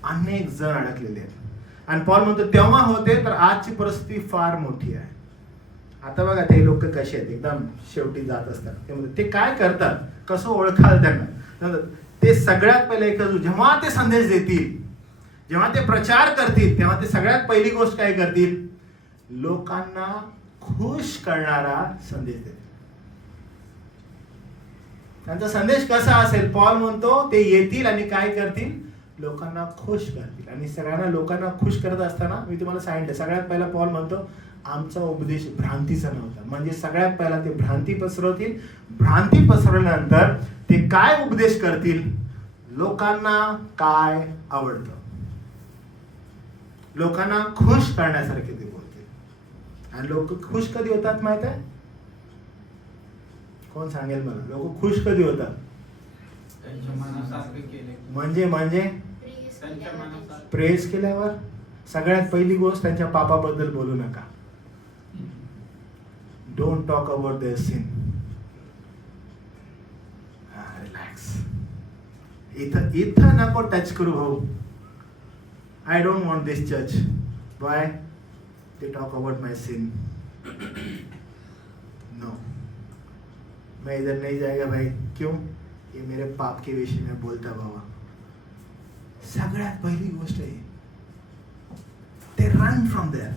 अनेक जण अडकलेले आहेत. आणि पॉल म्हणतो तेव्हा होते, तर आजची परिस्थिती फार मोठी आहे. आता बघा ते लोक कसे आहेत, एकदम शेवटी जात असतात. ते काय करतात, कसं ओळखाल त्यांना? ते सगळ्यात पहिले एकच, जेव्हा ते संदेश देतील, जेव्हा ते प्रचार करतील, तेव्हा ते सगळ्यात पहिली गोष्ट काय करतील, लोकांना खुश करणारा संदेश देतील. त्यांचा संदेश कसा असेल? पॉल म्हणतो ते येतील आणि काय करतील, लोकांना खुश करतील. आणि सगळ्यांना लोकांना खुश करत असताना मी तुम्हाला सांगितलं, सगळ्यात पहिला पॉल म्हणतो आमचा उपदेश भ्रांतीचा नव्हता. म्हणजे सगळ्यात पहिला ते भ्रांती पसरवतील. भ्रांती पसरवल्यानंतर ते काय उपदेश करतील, लोकांना काय आवडतं, लोकांना खुश करण्यासारखे ते बोलतील. आणि लोक खुश कधी होतात माहित आहे? कोण सांगेल मला? लोक खुश कधी होतात? त्यांच्या मनासारखं केले. म्हणजे त्यांच्या मनासारखं. प्रेस केल्यावर सगळ्यात पहिली गोष्ट त्यांच्या पापाबद्दल बोलू नका. Don't talk about their sin. Relax. इथं नको टच करू भाऊ. I don't want this church. Why? They talk about my sin. No, मैं इधर नहीं जाएगा भाई. क्यों? ये मेरे पाप के विषय में बोलता बाबा. सगळ्यात पहिली गोष्ट आहे ते रन फ्रॉम देअर.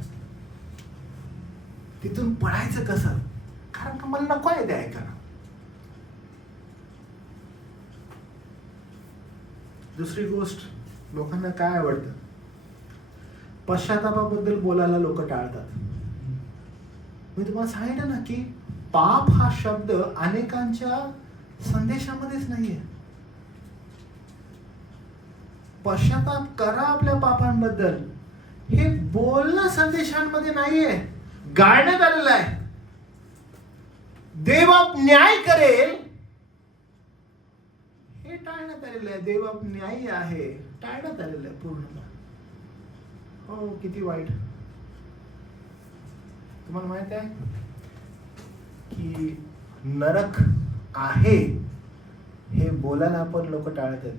तिथून पळायचं कसं? कारण का मला नको आहे ते ऐकायला. दुसरी गोष्ट, लोकांना काय आवडतं? पश्चातापाबद्दल बोलायला लोक टाळतात. मी तुम्हाला सांगितलं ना की पाप हा शब्द अनेकांच्या संदेशामध्येच नाहीये. पश्चाताप करा आपल्या पापांबद्दल हे बोलणं संदेशांमध्ये नाहीये, गाळण्यात आलेलं आहे. देव आप न्याय करेल हे टाळण्यात आलेलं आहे. देव आप न्यायी आहे टाळण्यात आलेलं आहे पूर्ण. हो, किती वाईट. तुम्हाला माहित आहे की नरक आहे हे बोलायला पण लोक टाळत आहेत.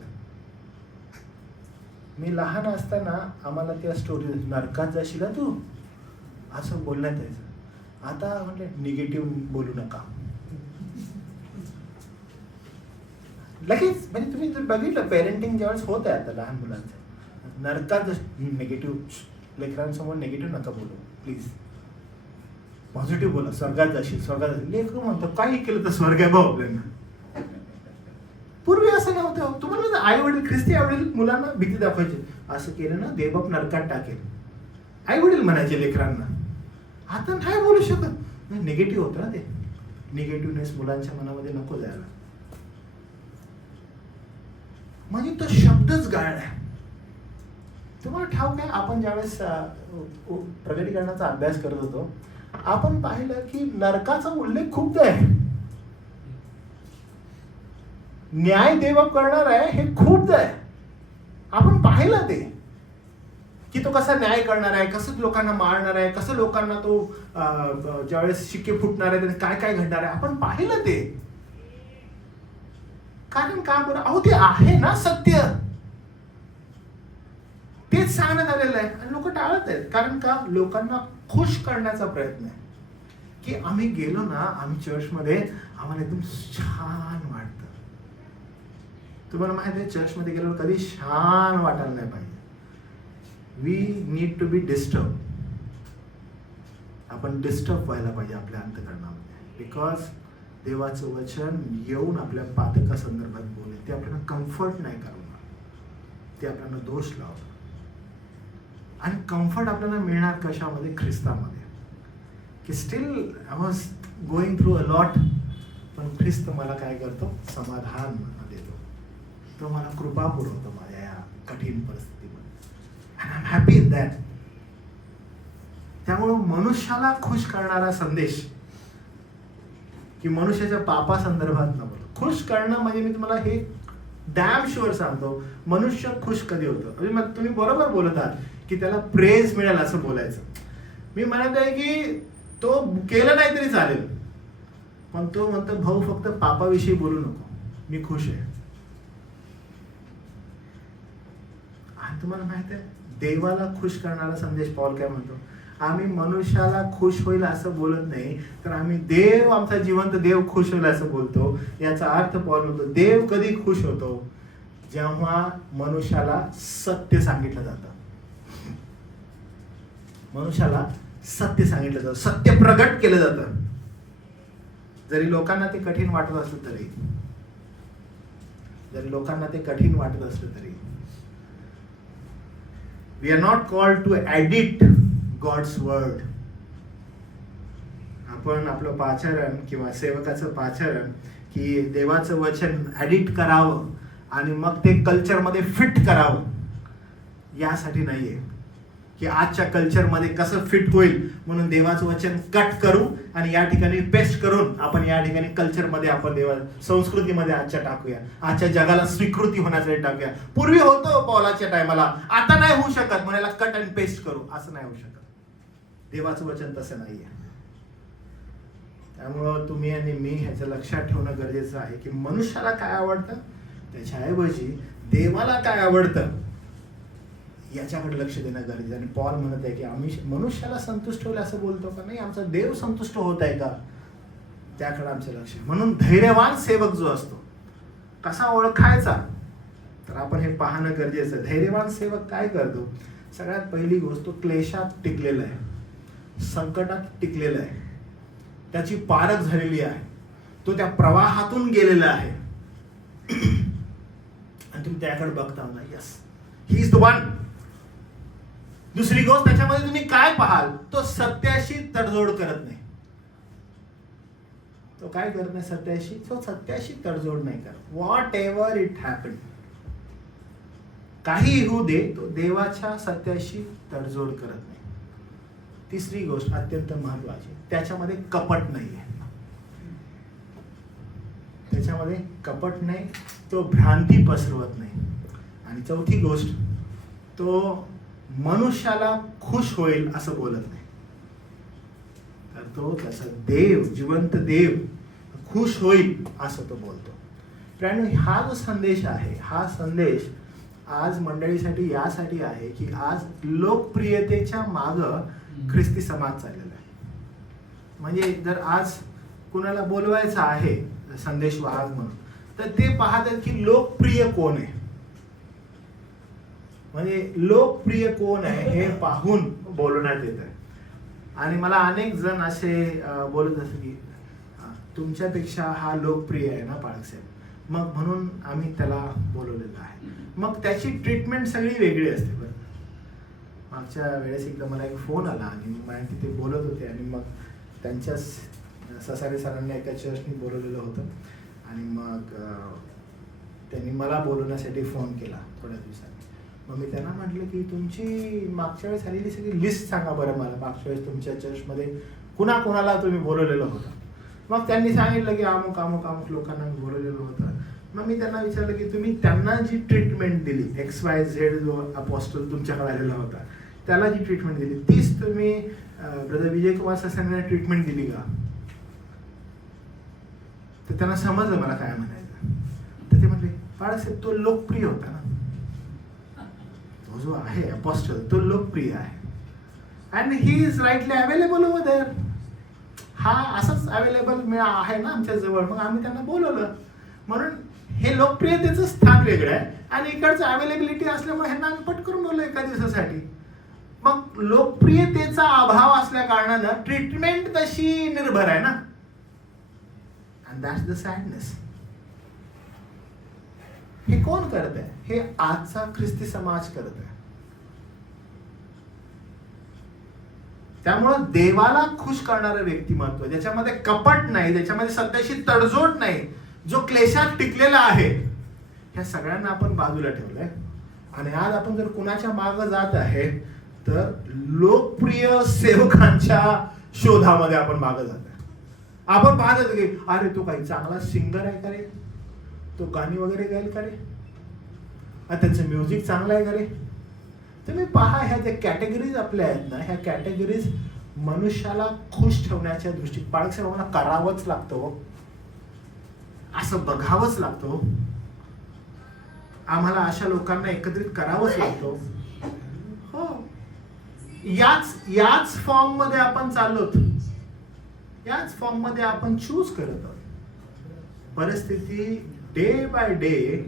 मी लहान असताना आम्हाला त्या स्टोरी, नरकात जाशील तू असं बोलण्यात यायचं. आता म्हटलं निगेटिव्ह बोलू नका. लगेच म्हणजे तुम्ही जर बघितलं पेरेंटिंग ज्यावेळेस होत आहे आता लहान मुलांचं, नरकात निगेटिव्ह, लेकरांसमोर निगेटिव्ह नका बोलू प्लीज. पॉझिटिव्ह बोला. स्वर्गात जाशील, स्वर्गात जाशील. लेकरू म्हणतो काही केलं तर स्वर्ग आहे भाऊ आपल्याला. पूर्वी असं नव्हतं. तुम्हाला आई वडील, ख्रिस्ती आई वडील मुलांना भीती दाखवायची. असं केलं ना देवबाप नरकात टाकेल, आई वडील म्हणायचे लेकरांना. आता नाही बोलू शकत. निगेटिव्ह होतं ना ते. निगेटिव्हनेस मुलांच्या मनामध्ये नको जायला. म्हणजे तो शब्दच गाळलाय. तुम्हाला ठाऊक आहे, आपण ज्यावेळेस प्रगटीकरणाचा अभ्यास करत होतो आपण पाहिलं की नरकाचा उल्लेख खूपदा आहे. न्याय देव करणार आहे हे खूपदा आहे. आपण पाहिलं ते की तो कसा न्याय करणार आहे, कसं लोकांना मारणार आहे, कसं लोकांना तो ज्यावेळेस शिक्के फुटणार आहे काय काय घडणार आहे आपण पाहिलं ते. कारण का बरं? अहो ते आहे ना सत्य, तेच सांगण्यात आलेलं आहे आणि लोक टाळत आहेत. कारण का? लोकांना खुश करण्याचा प्रयत्न आहे की आम्ही गेलो ना, आम्ही चर्चमध्ये आम्हाला एकदम छान वाटतं. तुम्हाला माहिती आहे चर्चमध्ये गेल्यावर कधी छान वाटायला नाही पाहिजे. We need to be disturb. आपण डिस्टर्ब व्हायला पाहिजे आपल्या अंतःकरणामध्ये. बिकॉज देवाचं वचन येऊन आपल्या पातका संदर्भात बोलेल. ते आपल्याला कम्फर्ट नाही करणार, ते आपल्याला दोष लावणार. आणि कम्फर्ट आपल्याला मिळणार कशामध्ये? ख्रिस्तामध्ये. की still I was going through a lot, पण ख्रिस्त मला काय करतो? समाधान देतो. तो मला कृपा पुरवतो माझ्या या कठीण परिस्थितीमध्ये. And I am happy in that. त्यामुळं मनुष्याला खुश करणारा संदेश की मनुष्याच्या पापा संदर्भात न बोलतो. खुश करणं म्हणजे मी तुम्हाला हे डॅम शुअर सांगतो, मनुष्य खुश कधी होतं? म्हणजे मग तुम्ही बरोबर बोलत आहात की त्याला प्रेज मिळेल असं बोलायचं. मी म्हणत आहे की तो केलं नाही तरी चालेल, पण तो म्हणतो भाऊ फक्त पापाविषयी बोलू नको, मी खुश आहे. आणि तुम्हाला माहित आहे देवाला खुश करणारा संदेश पॉल काय म्हणतो? आम्ही मनुष्याला खुश होईल असं बोलत नाही, तर आम्ही देव, आमचा जिवंत देव खुश होईल असं बोलतो. याचा अर्थ पॉल म्हणतो देव कधी खुश होतो? जेव्हा मनुष्याला सत्य सांगितलं जातं. मनुष्याला सत्य सांगितलं जातं, सत्य प्रगट केलं जातं. जरी लोकांना ते कठीण वाटत असलं तरी, जरी लोकांना ते कठीण वाटत असलं तरी. We are not called to edit God's word. आपण आपलं पाचारण किंवा सेवकाचं पाचारण की देवाचं वचन एडिट करावं आणि मग ते कल्चरमध्ये फिट करावं यासाठी नाहीये. की आजच्या कल्चरमध्ये कसं फिट होईल, म्हणून देवाचं वचन कट करू आणि या ठिकाणी पेस्ट करून आपण या ठिकाणी कल्चरमध्ये आपण देवा संस्कृतीमध्ये आजच्या टाकूया, आजच्या जगाला स्वीकृती होण्यासाठी टाकूया. पूर्वी होतं पौलाच्या टायमाला, आता नाही होऊ शकत, म्हणाला कट अँड पेस्ट करू, असं नाही होऊ शकत. देवाचं वचन तसं नाहीये. त्यामुळं तुम्ही आणि मी ह्याचं लक्षात ठेवणं गरजेचं आहे की मनुष्याला काय आवडतं, त्याच्याऐवजी देवाला काय आवडतं याच्याकडे लक्ष देणं गरजेचं. आणि पॉल म्हणत आहे की आम्ही मनुष्याला संतुष्ट होईल असं बोलतो का, नाही, आमचा देव संतुष्ट होत आहे का, त्याकडे आमचं लक्ष. म्हणून धैर्यवान सेवक जो असतो कसा ओळखायचा, तर आपण हे पाहणं गरजेचं आहे. धैर्यवान सेवक काय करतो, सगळ्यात पहिली गोष्ट, तो क्लेशात टिकलेला आहे, संकटात टिकलेला आहे, त्याची पारख झालेली आहे, तो त्या प्रवाहातून गेलेला आहे आणि तुम्ही त्याकडे बघता ना, yes he is the one. दुसरी गोष्ट, त्याच्यामध्ये तुम्ही काय पाहाल, तो सत्याशी तडजोड करत नाही. तो काय करत नाही सत्याशी, तो सत्याशी तडजोड नाही करत. व्हॉट एव्हर इट हॅपन, काही होऊ दे, तो देवाच्या सत्याशी तडजोड करत नाही. तिसरी गोष्ट अत्यंत महत्वाची, त्याच्यामध्ये कपट नाहीये, त्याच्यामध्ये कपट नाही, तो भ्रांती पसरवत नाही. आणि चौथी गोष्ट, तो मनुष्याला खुश होईल असं बोलत नाही, तर तो त्याचा देव, जिवंत देव खुश होईल असं तो बोलतो. प्रियांनो, हा जो संदेश आहे, हा संदेश आज मंडळीसाठी यासाठी आहे की आज लोकप्रियतेच्या मागं ख्रिस्ती समाज चाललेला आहे. म्हणजे जर आज कुणाला बोलवायचं आहे संदेश वाहक म्हणून, तर ते पाहतात की लोकप्रिय कोण आहे, म्हणजे लोकप्रिय कोण आहे हे पाहून बोलवण्यात येत आहे. आणि मला अनेक जण असे बोलत असतात की तुमच्यापेक्षा हा लोकप्रिय आहे ना पाळकसाहेब, मग म्हणून आम्ही त्याला बोलवलेलं आहे. मग त्याची ट्रीटमेंट सगळी वेगळी असते. बरं, मागच्या वेळेस एकदा मला एक फोन आला आणि मला तिथे बोलत होते आणि मग त्यांच्या ससारे सरांनी एका चर्चनी बोलवलेलं होतं आणि मग त्यांनी मला बोलवण्यासाठी फोन केला थोड्या दिवसांनी. मग मी त्यांना म्हटलं की तुमची मागच्या वेळेस आलेली सगळी लिस्ट सांगा बरं मला, मागच्या वेळेस तुमच्या चर्चमध्ये कुणाकुणाला तुम्ही बोलवलेलं होतं. मग त्यांनी सांगितलं की अमुक अमुक अमुक लोकांना मी बोलवलेलं होतं. मग मी त्यांना विचारलं की तुम्ही त्यांना जी ट्रीटमेंट दिली, XYZ जो अपॉस्टल तुमच्याकडे आलेला होता त्याला जी ट्रीटमेंट दिली, तीच तुम्ही ब्रदर विजय कुमार ससांना ट्रीटमेंट दिली का. तर त्यांना समजलं मला काय म्हणायचं. तर ते म्हटले बाळासाहेब तो लोकप्रिय होता ना, तो जो आहे अपॉस्टल तो लोकप्रिय आहे and he is rightly available over there. हा असंच अवेलेबल आहे ना आमच्या जवळ, मग आम्ही त्यांना बोलवलं. म्हणून हे लोकप्रियतेचं स्थान वेगळं आहे आणि इकडचं अवेलेबिलिटी असल्यामुळे ह्यांना आम्ही पटकरून बोललो एका दिवसासाठी. मग लोकप्रियतेचा अभाव असल्या कारणानं ट्रीटमेंट तशी निर्भर आहे ना, अँड दॅट्स द सॅडनेस. हे कोण करत आहे, हे आजचा ख्रिस्ती समाज करत आहे. त्यामुळं देवाला खुश करणारं व्यक्तिमत्व, ज्याच्यामध्ये कपट नाही, ज्याच्यामध्ये सत्याशी तडजोड नाही, जो क्लेशात टिकलेला आहे, ह्या सगळ्यांना आपण बाजूला ठेवलंय. आणि आज आपण जर कुणाच्या मागं जात आहे तर लोकप्रिय सेवकांच्या शोधामध्ये आपण मागं जात आहे. आपण पाहत होतो की अरे तो काही चांगला सिंगर आहे का रे, तो गाणी वगैरे गाईल का रे, त्यांचं म्युझिक चांगलं आहे का रे. तुम्ही पहा ह्या ज्या कॅटेगरीज आपल्या आहेत ना, ह्या कॅटेगरीज मनुष्याला खुश ठेवण्याच्या दृष्टीने पाळकसाहेबांना करावंच लागतं, असं बघावंच लागतो. आम्हाला अशा लोकांना एकत्रित करावंच लागतो. हो, याच फॉर्म मध्ये आपण चाललो, याच फॉर्म मध्ये आपण चूज करत आहोत. परिस्थिती डे बाय डे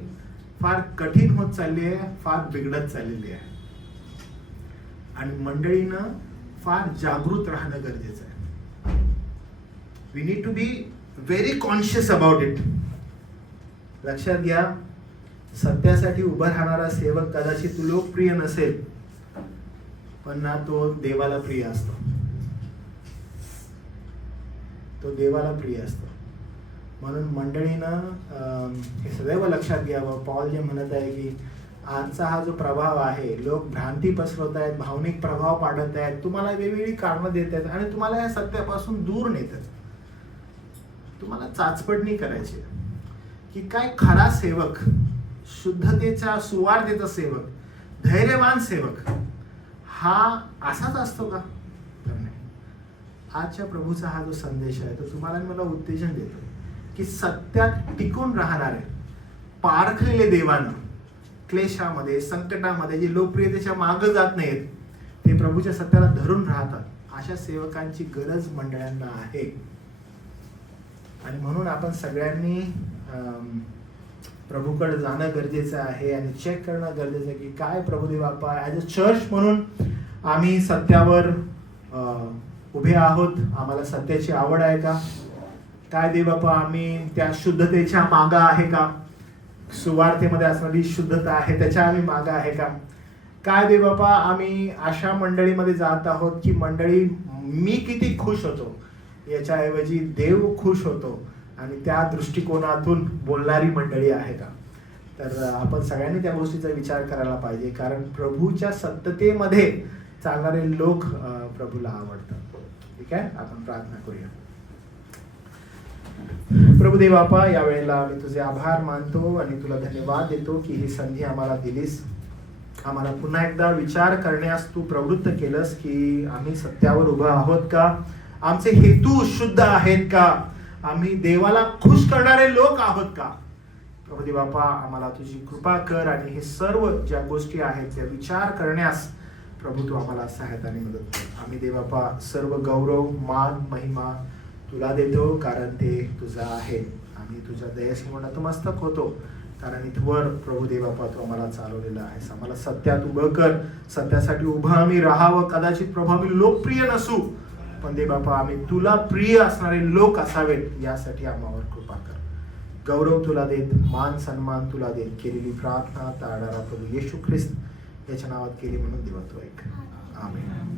फार कठीण होत चालली आहे, फार बिघडत चाललेली आहे आणि मंडळीनं फार जागृत राहणं गरजेचं आहे. We need to be very conscious about it. लक्षात घ्या, सत्यासाठी उभा राहणारा सेवक कदाचित लोकप्रिय नसेल, पण ना तो देवाला प्रिय असतो, तो देवाला प्रिय असतो. म्हणून मंडळीनं हे सदैव लक्षात घ्यावं. पॉल जे म्हणत आहे की आजचा हा जो प्रभाव आहे, लोक भ्रांती पसरवत आहेत, भावनिक प्रभाव पाडत आहेत, तुम्हाला वेगवेगळी कारणं देत आहेत आणि तुम्हाला या सत्यापासून दूर नेत आहेत. तुम्हाला चाचपडणी करायची की काय खरा सेवक, शुद्धतेचा सुवार्तेचा सेवक, धैर्यवान सेवक हा असाच असतो का? तर नाही. आजच्या प्रभूचा हा जो संदेश आहे तो तुम्हाला मला उत्तेजन देतो की सत्यात टिकून राहणारे, पारखलेले देवानं, क्लेशामध्ये, संकटामध्ये जे लोकप्रियतेच्या मागं जात नाहीत, ते प्रभूच्या सत्याला धरून राहतात, अशा सेवकांची गरज मंडळांना आहे. आणि म्हणून आपण सगळ्यांनी प्रभूकडे जाणं गरजेचं आहे आणि चेक करणं गरजेचं आहे की काय प्रभुदेव बाप्पा ॲज अ चर्च म्हणून आम्ही सत्यावर उभे आहोत, आम्हाला सत्याची आवड आहे का? काय देव बाप्पा आम्ही त्या शुद्धतेच्या मागं आहे का? सुवार्तेमध्ये असणारी शुद्धता आहे त्याच्या आम्ही मागं आहे का? काय देव बाप्पा आम्ही अशा मंडळीमध्ये जात आहोत की मंडळी मी किती खुश होतो याच्याऐवजी देव खुश होतो आणि त्या दृष्टिकोनातून बोलणारी मंडळी आहे का? तर आपण सगळ्यांनी त्या गोष्टीचा विचार करायला पाहिजे, कारण प्रभूच्या सत्यतेमध्ये चालणारे लोक प्रभूला आवडतात. ठीक आहे, आपण प्रार्थना करूया. प्रभुदेव बाप्पा, या वेळेला मी तुझे आभार मानतो आणि तुला धन्यवाद देतो की ही संधी आम्हाला दिलीस. आम्हाला पुन्हा एकदा विचार करण्यास तू प्रवृत्त केलंस की आम्ही सत्यावर उभं आहोत का, आमचे हेतू शुद्ध आहेत का, आम्ही देवाला खुश करणारे लोक आहोत का. प्रभुदेव बाप्पा, आम्हाला तुझी कृपा कर आणि हे सर्व ज्या गोष्टी आहेत त्या विचार करण्यास प्रभू तू आम्हाला सहायताने मदत कर. आम्ही देवाप्पा सर्व गौरव, मान, महिमा तुला देतो, कारण ते तुझं आहे. आम्ही तुझ्या दयेसमोर नतमस्तक होतो, कारण इथवर प्रभू देवाप्पा तू आम्हाला चालवलेला आहेस. आम्हाला सत्यात उभं कर, सत्यासाठी उभं आम्ही राहावं. कदाचित प्रभू आम्ही लोकप्रिय नसू, पण देवाप्पा आम्ही तुला प्रिय असणारे लोक असावेत यासाठी आम्हावर कृपा कर. गौरव तुला देत, मान सन्मान तुला देत. केलेली प्रार्थना तारणारा प्रभू येशू ख्रिस्त याच्या नावात केली म्हणून देवा तू ऐक. आमेन.